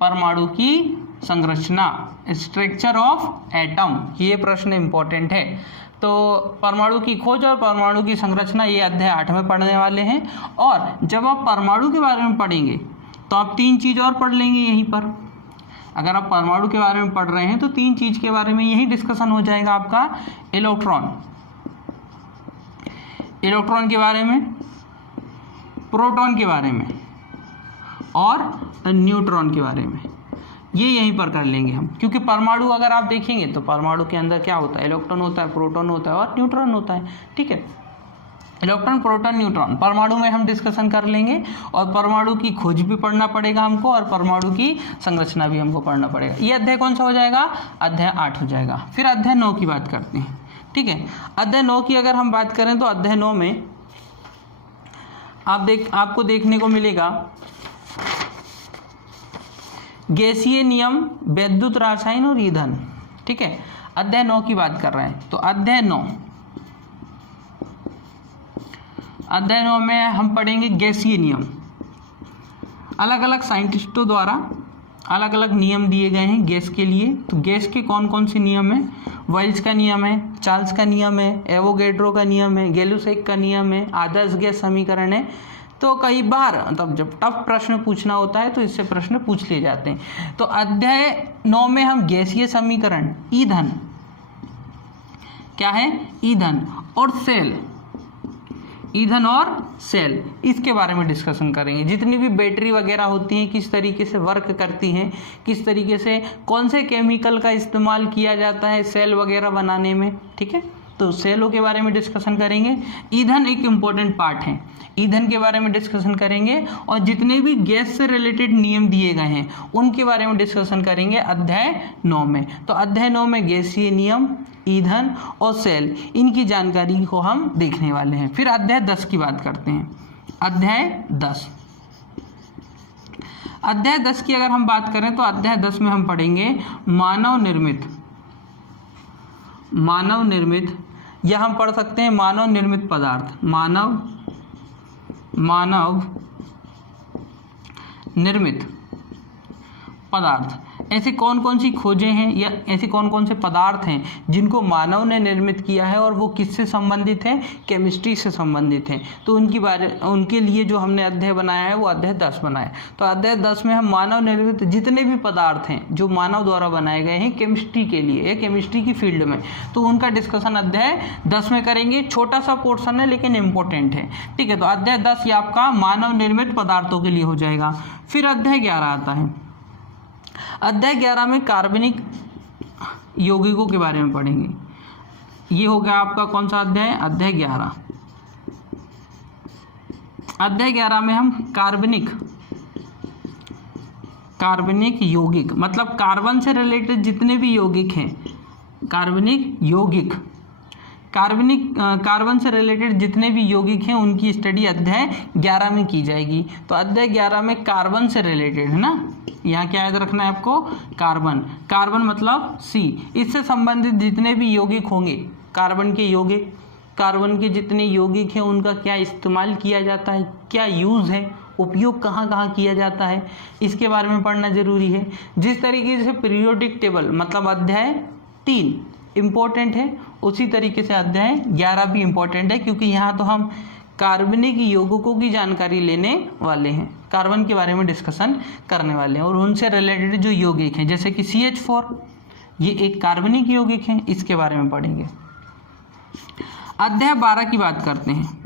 परमाणु की संरचना, स्ट्रक्चर ऑफ एटम, ये प्रश्न इंपॉर्टेंट है। तो परमाणु की खोज और परमाणु की संरचना ये अध्याय 8 में पढ़ने वाले हैं। और जब आप परमाणु के बारे में पढ़ेंगे तो आप तीन चीज़ और पढ़ लेंगे यहीं पर। अगर आप परमाणु के बारे में पढ़ रहे हैं तो तीन चीज़ के बारे में यही डिस्कशन हो जाएगा आपका। इलेक्ट्रॉन, इलेक्ट्रॉन के बारे में, प्रोटॉन के बारे में और न्यूट्रॉन के बारे में, ये यहीं पर कर लेंगे हम। क्योंकि परमाणु अगर आप देखेंगे तो परमाणु के अंदर क्या होता है? इलेक्ट्रॉन होता है, प्रोटॉन होता है और न्यूट्रॉन होता है, ठीक है। इलेक्ट्रॉन, प्रोटॉन, न्यूट्रॉन परमाणु में हम डिस्कशन कर लेंगे और परमाणु की खोज भी पढ़ना पड़ेगा हमको और परमाणु की संरचना भी हमको पढ़ना पड़ेगा। ये अध्याय कौन सा हो जाएगा? अध्याय 8 हो जाएगा। फिर अध्याय 9 की बात करते हैं, ठीक है। अध्याय 9 की अगर हम बात करें तो अध्याय 9 में आपको देखने को मिलेगा गैसीय नियम, वैद्युत रासायन और ईंधन, ठीक है। अध्याय 9 की बात कर रहे हैं। तो अध्याय 9 में हम पढ़ेंगे गैसीय नियम। अलग अलग साइंटिस्टों द्वारा अलग अलग नियम दिए गए हैं गैस के लिए। तो गैस के कौन कौन से नियम हैं? वेल्स का नियम है, चार्ल्स का नियम है, एवोगैड्रो का नियम है, गैलुसेक का नियम है, आदर्श गैस समीकरण है। तो कई बार मतलब जब टफ प्रश्न पूछना होता है तो इससे प्रश्न पूछ लिए जाते हैं। तो अध्याय 9 में हम गैसीय समीकरण, ईंधन, क्या है? ईंधन और सेल, ईंधन और सेल, इसके बारे में डिस्कशन करेंगे। जितनी भी बैटरी वगैरह होती हैं किस तरीके से वर्क करती हैं, किस तरीके से कौन से केमिकल का इस्तेमाल किया जाता है सेल वगैरह बनाने में, ठीक है। तो सेलों के बारे में डिस्कशन करेंगे। ईंधन एक इम्पॉर्टेंट पार्ट है, ईंधन के बारे में डिस्कशन करेंगे और जितने भी गैस से रिलेटेड नियम दिए गए हैं उनके बारे में डिस्कशन करेंगे अध्याय 9 में। तो अध्याय 9 में गैसीय नियम, ईंधन और सेल, इनकी जानकारी को हम देखने वाले हैं। फिर अध्याय 10 की बात करते हैं। अध्याय 10, अध्याय 10 की अगर हम बात करें तो अध्याय 10 में हम पढ़ेंगे मानव निर्मित, मानव निर्मित, या हम पढ़ सकते हैं मानव निर्मित पदार्थ, मानव निर्मित पदार्थ। ऐसी कौन कौन सी खोजें हैं या ऐसे कौन कौन से पदार्थ हैं जिनको मानव ने निर्मित किया है और वो किससे संबंधित है, केमिस्ट्री से संबंधित हैं। तो उनके लिए जो हमने अध्याय बनाया है वो अध्याय 10 बनाया। तो अध्याय 10 में हम मानव निर्मित जितने भी पदार्थ हैं जो मानव द्वारा बनाए गए हैं केमिस्ट्री के लिए या केमिस्ट्री की फील्ड में, तो उनका डिस्कशन अध्याय 10 में करेंगे। छोटा सा पोर्शन है लेकिन इंपॉर्टेंट है, ठीक है। तो अध्याय 10 ये आपका मानव निर्मित पदार्थों के लिए हो जाएगा। फिर अध्याय 11 आता है। अध्याय 11 में कार्बनिक यौगिकों के बारे में पढ़ेंगे। ये हो गया आपका कौन सा अध्याय, अध्याय 11। अध्याय 11 में हम कार्बनिक यौगिक मतलब कार्बन से रिलेटेड जितने भी यौगिक हैं, कार्बन से रिलेटेड जितने भी यौगिक हैं उनकी स्टडी अध्याय 11 में की जाएगी। तो अध्याय 11 में कार्बन से रिलेटेड है ना, यहाँ क्या याद रखना है आपको, कार्बन मतलब C, इससे संबंधित जितने भी यौगिक होंगे, कार्बन के जितने यौगिक हैं उनका क्या इस्तेमाल किया जाता है, क्या यूज़ है, उपयोग कहाँ कहाँ किया जाता है, इसके बारे में पढ़ना जरूरी है। जिस तरीके से पीरियोडिक टेबल मतलब अध्याय 3 इम्पोर्टेंट है, उसी तरीके से अध्याय 11 भी इम्पोर्टेंट है, क्योंकि यहाँ तो हम कार्बनिक यौगिकों की जानकारी लेने वाले हैं, कार्बन के बारे में डिस्कशन करने वाले हैं और उनसे रिलेटेड जो यौगिक हैं जैसे कि CH4 ये एक कार्बनिक यौगिक है, इसके बारे में पढ़ेंगे। अध्याय 12 की बात करते हैं।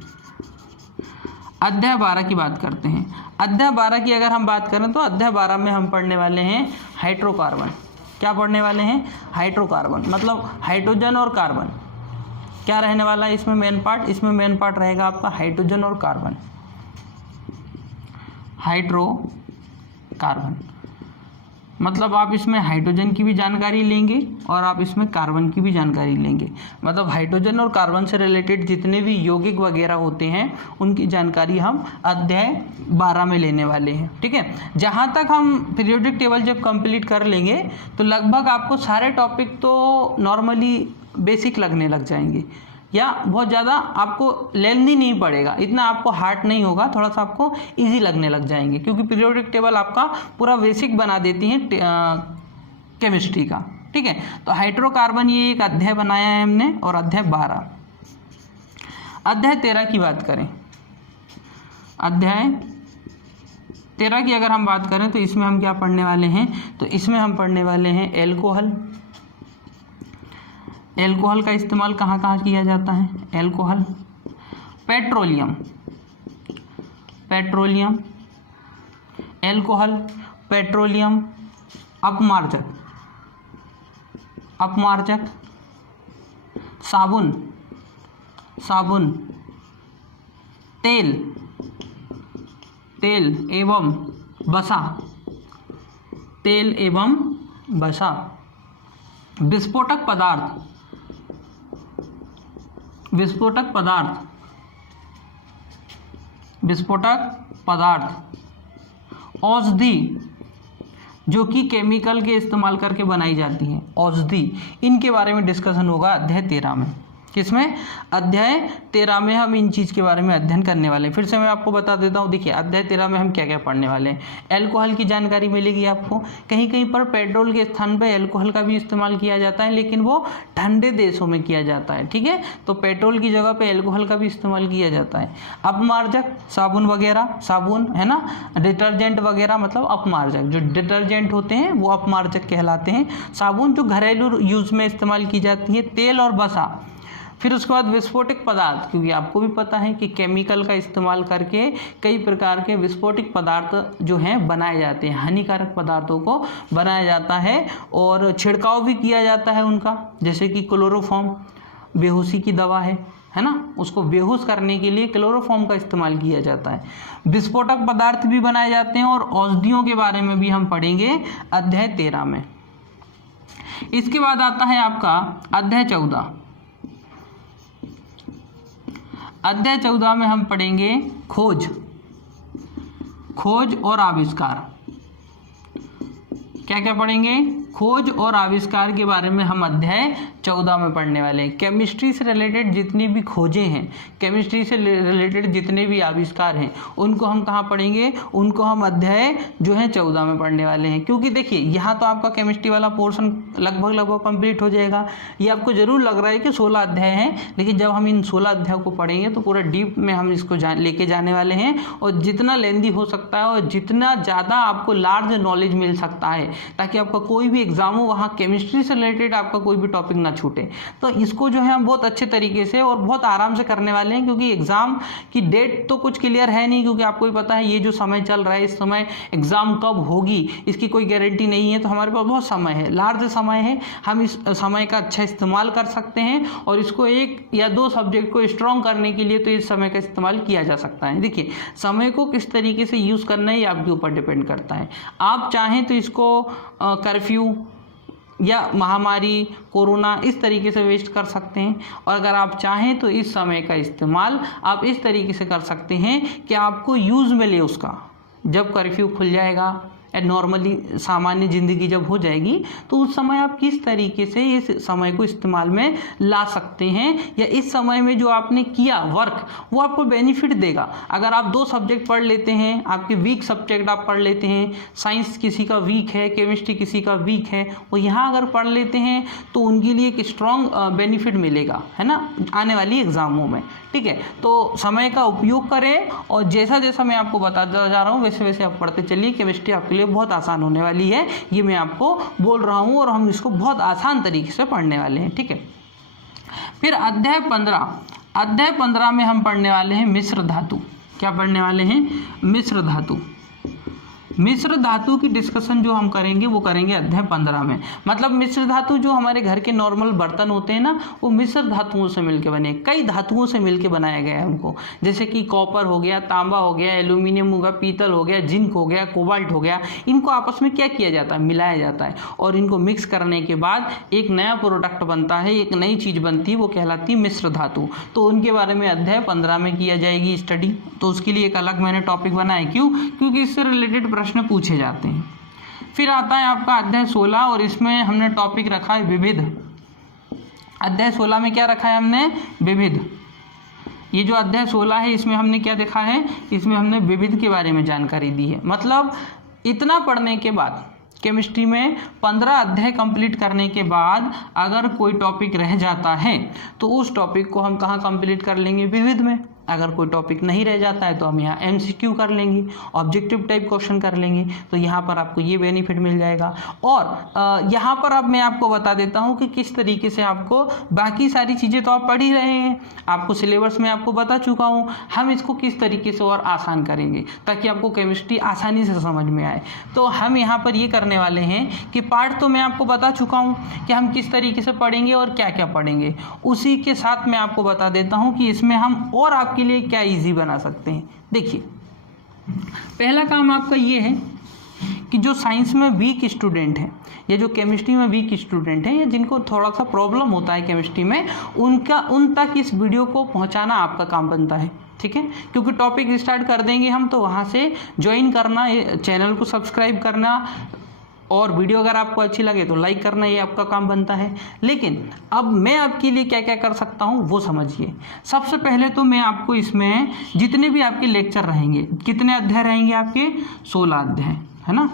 अध्याय 12 की अगर हम बात करें तो अध्याय 12 में हम पढ़ने वाले हैं हाइड्रोकार्बन। क्या पढ़ने वाले हैं, हाइड्रोकार्बन मतलब हाइड्रोजन और कार्बन। क्या रहने वाला है इसमें मेन पार्ट, इसमें मेन पार्ट रहेगा आपका हाइड्रोजन और कार्बन। हाइड्रोकार्बन मतलब आप इसमें हाइड्रोजन की भी जानकारी लेंगे और आप इसमें कार्बन की भी जानकारी लेंगे। मतलब हाइड्रोजन और कार्बन से रिलेटेड जितने भी यौगिक वगैरह होते हैं उनकी जानकारी हम अध्याय 12 में लेने वाले हैं, ठीक है। जहाँ तक हम पीरियोडिक टेबल जब कंप्लीट कर लेंगे तो लगभग आपको सारे टॉपिक तो नॉर्मली बेसिक लगने लग जाएंगे या बहुत ज़्यादा आपको लेंथी नहीं पड़ेगा, इतना आपको हार्ड नहीं होगा, थोड़ा सा आपको इजी लगने लग जाएंगे, क्योंकि पीरियोडिक टेबल आपका पूरा बेसिक बना देती हैं केमिस्ट्री का, ठीक है। तो हाइड्रोकार्बन ये एक अध्याय बनाया है हमने और अध्याय 12। अध्याय 13 की बात करें, अध्याय 13 की अगर हम बात करें तो इसमें हम क्या पढ़ने वाले हैं, तो इसमें हम पढ़ने वाले हैं एल्कोहल का इस्तेमाल कहाँ कहाँ किया जाता है, एल्कोहल, पेट्रोलियम, एल्कोहल, पेट्रोलियम, अपमार्जक, साबुन, तेल एवं वसा, विस्फोटक पदार्थ, औषधि जो कि केमिकल के इस्तेमाल करके बनाई जाती हैं, औषधि, इनके बारे में डिस्कशन होगा अध्याय 13 में। किसमें, अध्याय 13 में हम इन चीज़ के बारे में अध्ययन करने वाले हैं। फिर से मैं आपको बता देता हूँ, देखिए अध्याय 13 में हम क्या क्या पढ़ने वाले हैं। एल्कोहल की जानकारी मिलेगी आपको, कहीं कहीं पर पेट्रोल के स्थान पर एल्कोहल का भी इस्तेमाल किया जाता है, लेकिन वो ठंडे देशों में किया जाता है, ठीक है। तो पेट्रोल की जगह पे एल्कोहल का भी इस्तेमाल किया जाता है। अपमार्जक, साबुन है ना, डिटर्जेंट वगैरह, मतलब अपमार्जक जो डिटर्जेंट होते हैं वो अपमार्जक कहलाते हैं। साबुन जो घरेलू यूज़ में इस्तेमाल की जाती है, तेल और वसा। फिर उसके बाद विस्फोटक पदार्थ, क्योंकि आपको भी पता है कि केमिकल का इस्तेमाल करके कई प्रकार के विस्फोटक पदार्थ जो हैं बनाए जाते हैं, हानिकारक पदार्थों को बनाया जाता है और छिड़काव भी किया जाता है उनका, जैसे कि क्लोरोफॉर्म, बेहोशी की दवा है ना, उसको बेहोश करने के लिए क्लोरोफॉर्म का इस्तेमाल किया जाता है। विस्फोटक पदार्थ भी बनाए जाते हैं और औषधियों के बारे में भी हम पढ़ेंगे अध्याय 13 में। इसके बाद आता है आपका अध्याय 14। अध्याय 14 में हम पढ़ेंगे खोज और आविष्कार। क्या क्या पढ़ेंगे, खोज और आविष्कार के बारे में हम अध्याय 14 में पढ़ने वाले हैं। केमिस्ट्री से रिलेटेड जितनी भी खोजें हैं, केमिस्ट्री से रिलेटेड जितने भी आविष्कार हैं, उनको हम कहाँ पढ़ेंगे, उनको हम अध्याय जो है 14 में पढ़ने वाले हैं। क्योंकि देखिए यहाँ तो आपका केमिस्ट्री वाला पोर्शन लगभग कंप्लीट हो जाएगा। ये आपको जरूर लग रहा है कि 16 अध्याय हैं, लेकिन जब हम इन 16 अध्यायों को पढ़ेंगे तो पूरा डीप में हम इसको लेके जाने वाले हैं, और जितना लेंदी हो सकता है और जितना ज़्यादा आपको लार्ज नॉलेज मिल सकता है, ताकि आपका कोई भी एग्जाम हो वहाँ केमिस्ट्री से रिलेटेड आपका कोई भी टॉपिक ना छूटे। तो इसको जो है हम बहुत अच्छे तरीके से और बहुत आराम से करने वाले हैं, क्योंकि एग्जाम की डेट तो कुछ क्लियर है नहीं, क्योंकि आपको भी पता है ये जो समय चल रहा है, इस समय एग्जाम कब होगी इसकी कोई गारंटी नहीं है। तो हमारे पास बहुत समय है, लार्ज समय है, हम इस समय का अच्छा इस्तेमाल कर सकते हैं, और इसको 1 या 2 सब्जेक्ट को स्ट्रॉन्ग करने के लिए तो इस समय का इस्तेमाल किया जा सकता है। देखिए समय को किस तरीके से यूज़ करना है ये आपके ऊपर डिपेंड करता है। आप चाहें तो इसको कर्फ्यू या महामारी, कोरोना, इस तरीके से वेस्ट कर सकते हैं, और अगर आप चाहें तो इस समय का इस्तेमाल आप इस तरीके से कर सकते हैं कि आपको यूज़ मिले उसका। जब कर्फ्यू खुल जाएगा, नॉर्मली सामान्य ज़िंदगी जब हो जाएगी, तो उस समय आप किस तरीके से इस समय को इस्तेमाल में ला सकते हैं, या इस समय में जो आपने किया वर्क वो आपको बेनिफिट देगा। अगर आप 2 सब्जेक्ट पढ़ लेते हैं, आपके वीक सब्जेक्ट आप पढ़ लेते हैं, साइंस किसी का वीक है, केमिस्ट्री किसी का वीक है, वो यहाँ अगर पढ़ लेते हैं तो उनके लिए एक स्ट्रॉन्ग बेनिफिट मिलेगा, है ना, आने वाली एग्जामों में। ठीक है, तो समय का उपयोग करें, और जैसा जैसा मैं आपको बताता जा रहा हूँ वैसे वैसे आप पढ़ते चलिए। केमिस्ट्री आपके लिए बहुत आसान होने वाली है, ये मैं आपको बोल रहा हूँ, और हम इसको बहुत आसान तरीके से पढ़ने वाले हैं। ठीक है, फिर अध्याय 15 में हम पढ़ने वाले हैं मिश्र धातु। क्या पढ़ने वाले हैं? मिश्र धातु। मिश्र धातु की डिस्कशन जो हम करेंगे वो करेंगे अध्याय 15 में। मतलब मिश्र धातु जो हमारे घर के नॉर्मल बर्तन होते हैं ना, वो मिश्र धातुओं से मिलके बने, कई धातुओं से मिलके बनाया गया है उनको। जैसे कि कॉपर हो गया, तांबा हो गया, एल्यूमिनियम हो गया, पीतल हो गया, जिंक हो गया, कोबाल्ट हो गया। इनको आपस में क्या किया जाता है? मिलाया जाता है, और इनको मिक्स करने के बाद एक नया प्रोडक्ट बनता है, एक नई चीज़ बनती है, वो कहलाती है मिश्र धातु। तो उनके बारे में अध्याय 15 में किया जाएगी स्टडी। तो उसके लिए एक अलग मैंने टॉपिक बनाया। क्यों? क्योंकि इससे रिलेटेड प्रश्न पूछे जाते हैं। फिर आता है आपका अध्याय 16, और इसमें हमने टॉपिक रखा है विविध। अध्याय 16 में क्या रखा है हमने? विविध। ये जो अध्याय 16 है इसमें हमने क्या देखा है? इसमें हमने विविध के बारे में जानकारी दी है। मतलब इतना पढ़ने के बाद, केमिस्ट्री में 15 अध्याय कंप्लीट करने के बाद अगर कोई टॉपिक रह जाता है तो उस टॉपिक को हम कहाँ कंप्लीट कर लेंगे? विविध में। अगर कोई टॉपिक नहीं रह जाता है तो हम यहाँ MCQ कर लेंगे, ऑब्जेक्टिव टाइप क्वेश्चन कर लेंगे। तो यहाँ पर आपको ये बेनिफिट मिल जाएगा। और यहाँ पर अब मैं आपको बता देता हूँ कि किस तरीके से आपको, बाकी सारी चीज़ें तो आप पढ़ ही रहे हैं, आपको सिलेबस में आपको बता चुका हूँ, हम इसको किस तरीके से और आसान करेंगे ताकि आपको केमिस्ट्री आसानी से समझ में आए। तो हम यहाँ पर ये करने वाले हैं कि पार्ट तो मैं आपको बता चुका हूँ कि हम किस तरीके से पढ़ेंगे और क्या क्या पढ़ेंगे, उसी के साथ मैं आपको बता देता हूँ कि इसमें हम और आपके लिए क्या इजी बना सकते हैं। देखिए, पहला काम आपका ये है कि जो साइंस में वीक स्टूडेंट हैं या जो केमिस्ट्री में वीक स्टूडेंट हैं या जिनको थोड़ा सा प्रॉब्लम होता है केमिस्ट्री में, उन तक इस वीडियो को पहुंचाना आपका काम बनता है। ठीक है, क्योंकि टॉपिक स्टार्ट कर देंगे हम तो वहाँ से ज्वाइन करना, चैनल को सब्सक्राइब करना, और वीडियो अगर आपको अच्छी लगे तो लाइक करना, ये आपका काम बनता है। लेकिन अब मैं आपके लिए क्या क्या कर सकता हूँ वो समझिए। सबसे पहले तो मैं आपको इसमें जितने भी आपके लेक्चर रहेंगे, कितने अध्याय रहेंगे आपके? 16 अध्याय, है ना।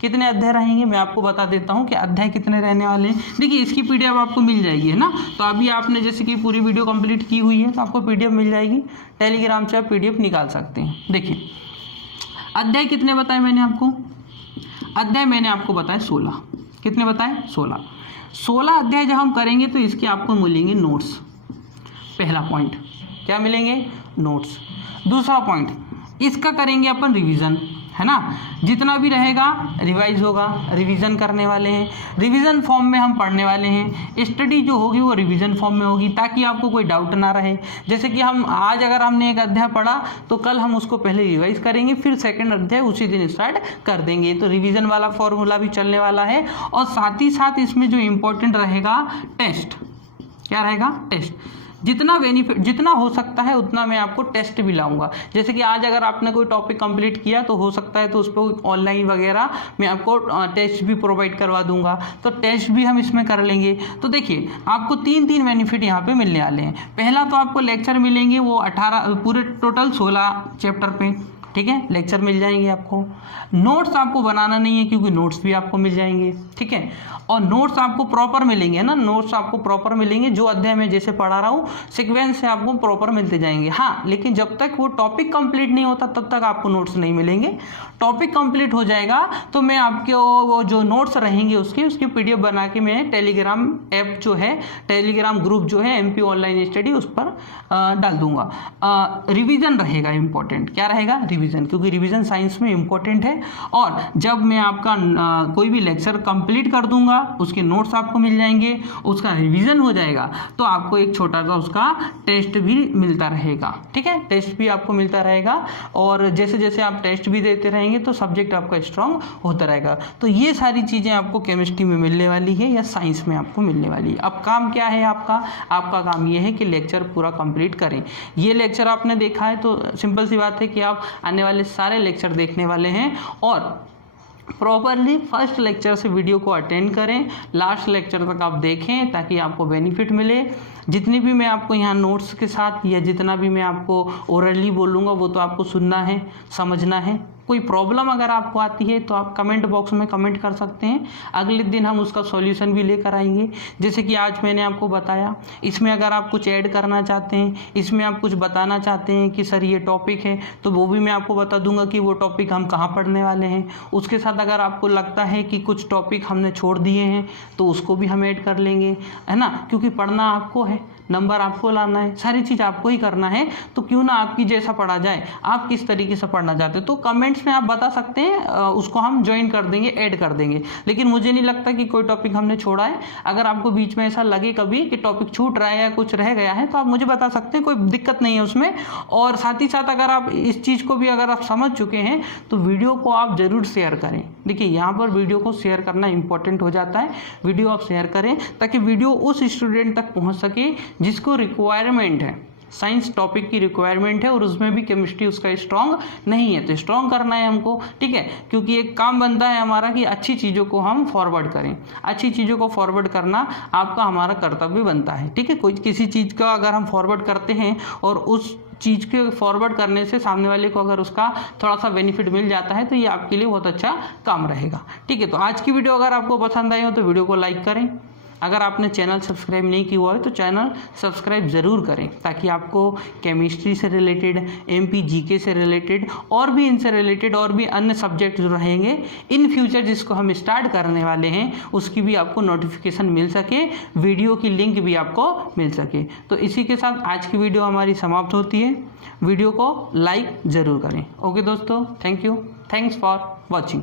कितने अध्याय रहेंगे मैं आपको बता देता हूँ कि अध्याय कितने रहने वाले हैं। देखिए, इसकी PDF आपको मिल जाएगी, है ना। तो अभी आपने जैसे कि पूरी वीडियो कंप्लीट की हुई है तो आपको PDF मिल जाएगी। टेलीग्राम से आप PDF निकाल सकते हैं। देखिए, अध्याय कितने बताए मैंने आपको? अध्याय मैंने आपको बताया 16। कितने बताए? 16 अध्याय जब हम करेंगे तो इसके आपको मिलेंगे नोट्स। पहला पॉइंट क्या मिलेंगे? नोट्स। दूसरा पॉइंट, इसका करेंगे अपन रिवीजन, है ना। जितना भी रहेगा रिवाइज होगा, रिवीजन करने वाले हैं, रिवीजन फॉर्म में हम पढ़ने वाले हैं। स्टडी जो होगी वो रिवीजन फॉर्म में होगी ताकि आपको कोई डाउट ना रहे। जैसे कि हम आज अगर हमने एक अध्याय पढ़ा तो कल हम उसको पहले रिवाइज करेंगे, फिर सेकंड अध्याय उसी दिन स्टार्ट कर देंगे। तो रिवीजन वाला फॉर्मूला भी चलने वाला है। और साथ ही साथ इसमें जो इम्पोर्टेंट रहेगा टेस्ट। क्या रहेगा? टेस्ट। जितना बेनिफिट जितना हो सकता है उतना मैं आपको टेस्ट भी लाऊंगा। जैसे कि आज अगर आपने कोई टॉपिक कंप्लीट किया तो हो सकता है तो उस पर ऑनलाइन वगैरह मैं आपको टेस्ट भी प्रोवाइड करवा दूंगा, तो टेस्ट भी हम इसमें कर लेंगे। तो देखिए आपको तीन बेनिफिट यहाँ पे मिलने वाले हैं। पहला तो आपको लेक्चर मिलेंगे वो 18 पूरे टोटल 16 चैप्टर पे, ठीक है, लेक्चर मिल जाएंगे आपको। नोट्स आपको बनाना नहीं है क्योंकि नोट्स भी आपको मिल जाएंगे, ठीक है। और नोट्स आपको प्रॉपर मिलेंगे ना, नोट्स आपको प्रॉपर मिलेंगे, जो अध्याय में जैसे पढ़ा रहा हूँ सीक्वेंस से आपको प्रॉपर मिलते जाएंगे। हाँ, लेकिन जब तक वो टॉपिक कंप्लीट नहीं होता तब तक आपको नोट्स नहीं मिलेंगे। टॉपिक कंप्लीट हो जाएगा तो मैं आपके वो जो नोट्स रहेंगे उसकी पीडीएफ बना के मैं टेलीग्राम ऐप जो है, टेलीग्राम ग्रुप जो है MP ऑनलाइन स्टडी, उस पर डाल दूंगा। रिवीजन रहेगा इंपॉर्टेंट, क्या रहेगा, रिवीजन, क्योंकि रिवीजन साइंस में इंपॉर्टेंट है। और जब मैं आपका कोई भी लेक्चर कंप्लीट कर दूंगा उसके नोट्स आपको मिल जाएंगे, उसका रिवीजन हो जाएगा, तो आपको एक छोटा सा उसका टेस्ट भी मिलता रहेगा, ठीक है, टेस्ट भी आपको मिलता रहेगा। और जैसे जैसे आप टेस्ट भी देते रहेंगे तो सब्जेक्ट आपका स्ट्रांग होता रहेगा। तो ये सारी चीज़ें आपको केमिस्ट्री में मिलने वाली है या साइंस में आपको मिलने वाली है। अब काम क्या है आपका काम ये है कि लेक्चर पूरा कंप्लीट करें। ये लेक्चर आपने देखा है तो सिंपल सी बात है कि आप आने वाले सारे लेक्चर देखने वाले हैं और प्रॉपरली फर्स्ट लेक्चर से वीडियो को अटेंड करें, लास्ट लेक्चर तक आप देखें ताकि आपको बेनिफिट मिले। जितनी भी मैं आपको यहाँ नोट्स के साथ या जितना भी मैं आपको ओरली बोलूँगा वो तो आपको सुनना है, समझना है। कोई प्रॉब्लम अगर आपको आती है तो आप कमेंट बॉक्स में कमेंट कर सकते हैं, अगले दिन हम उसका सॉल्यूशन भी लेकर आएंगे। जैसे कि आज मैंने आपको बताया, इसमें अगर आप कुछ ऐड करना चाहते हैं, इसमें आप कुछ बताना चाहते हैं कि सर ये टॉपिक है, तो वो भी मैं आपको बता दूंगा कि वो टॉपिक हम कहाँ पढ़ने वाले हैं। उसके साथ अगर आपको लगता है कि कुछ टॉपिक हमने छोड़ दिए हैं तो उसको भी हम ऐड कर लेंगे, है ना, क्योंकि पढ़ना आपको है, नंबर आपको लाना है, सारी चीज़ आपको ही करना है। तो क्यों ना आपकी जैसा पढ़ा जाए, आप किस तरीके से पढ़ना चाहते हैं तो कमेंट्स में आप बता सकते हैं, उसको हम ज्वाइन कर देंगे, ऐड कर देंगे। लेकिन मुझे नहीं लगता कि कोई टॉपिक हमने छोड़ा है। अगर आपको बीच में ऐसा लगे कभी कि टॉपिक छूट रहा है या कुछ रह गया है तो आप मुझे बता सकते हैं, कोई दिक्कत नहीं है उसमें। और साथ ही साथ अगर आप इस चीज़ को भी अगर आप समझ चुके हैं तो वीडियो को आप ज़रूर शेयर करें। देखिए यहाँ पर वीडियो को शेयर करना इंपॉर्टेंट हो जाता है, वीडियो आप शेयर करें ताकि वीडियो उस स्टूडेंट तक पहुँच सके जिसको रिक्वायरमेंट है, साइंस टॉपिक की रिक्वायरमेंट है और उसमें भी केमिस्ट्री उसका स्ट्रांग नहीं है तो स्ट्रांग करना है हमको, ठीक है। क्योंकि एक काम बनता है हमारा कि अच्छी चीज़ों को हम फॉरवर्ड करें, अच्छी चीज़ों को फॉरवर्ड करना आपका हमारा कर्तव्य बनता है, ठीक है। कोई किसी चीज़ का अगर हम फॉरवर्ड करते हैं और उस चीज़ के फॉरवर्ड करने से सामने वाले को अगर उसका थोड़ा सा बेनिफिट मिल जाता है तो ये आपके लिए बहुत अच्छा काम रहेगा, ठीक है। तो आज की वीडियो अगर आपको पसंद आई हो तो वीडियो को लाइक करें। अगर आपने चैनल सब्सक्राइब नहीं किया हुआ है तो चैनल सब्सक्राइब ज़रूर करें ताकि आपको केमिस्ट्री से रिलेटेड, MP GK से रिलेटेड और भी इनसे रिलेटेड और भी अन्य सब्जेक्ट जो रहेंगे इन फ्यूचर जिसको हम स्टार्ट करने वाले हैं उसकी भी आपको नोटिफिकेशन मिल सके, वीडियो की लिंक भी आपको मिल सके। तो इसी के साथ आज की वीडियो हमारी समाप्त होती है। वीडियो को लाइक ज़रूर करें। ओके दोस्तों, thank you, thanks for watching.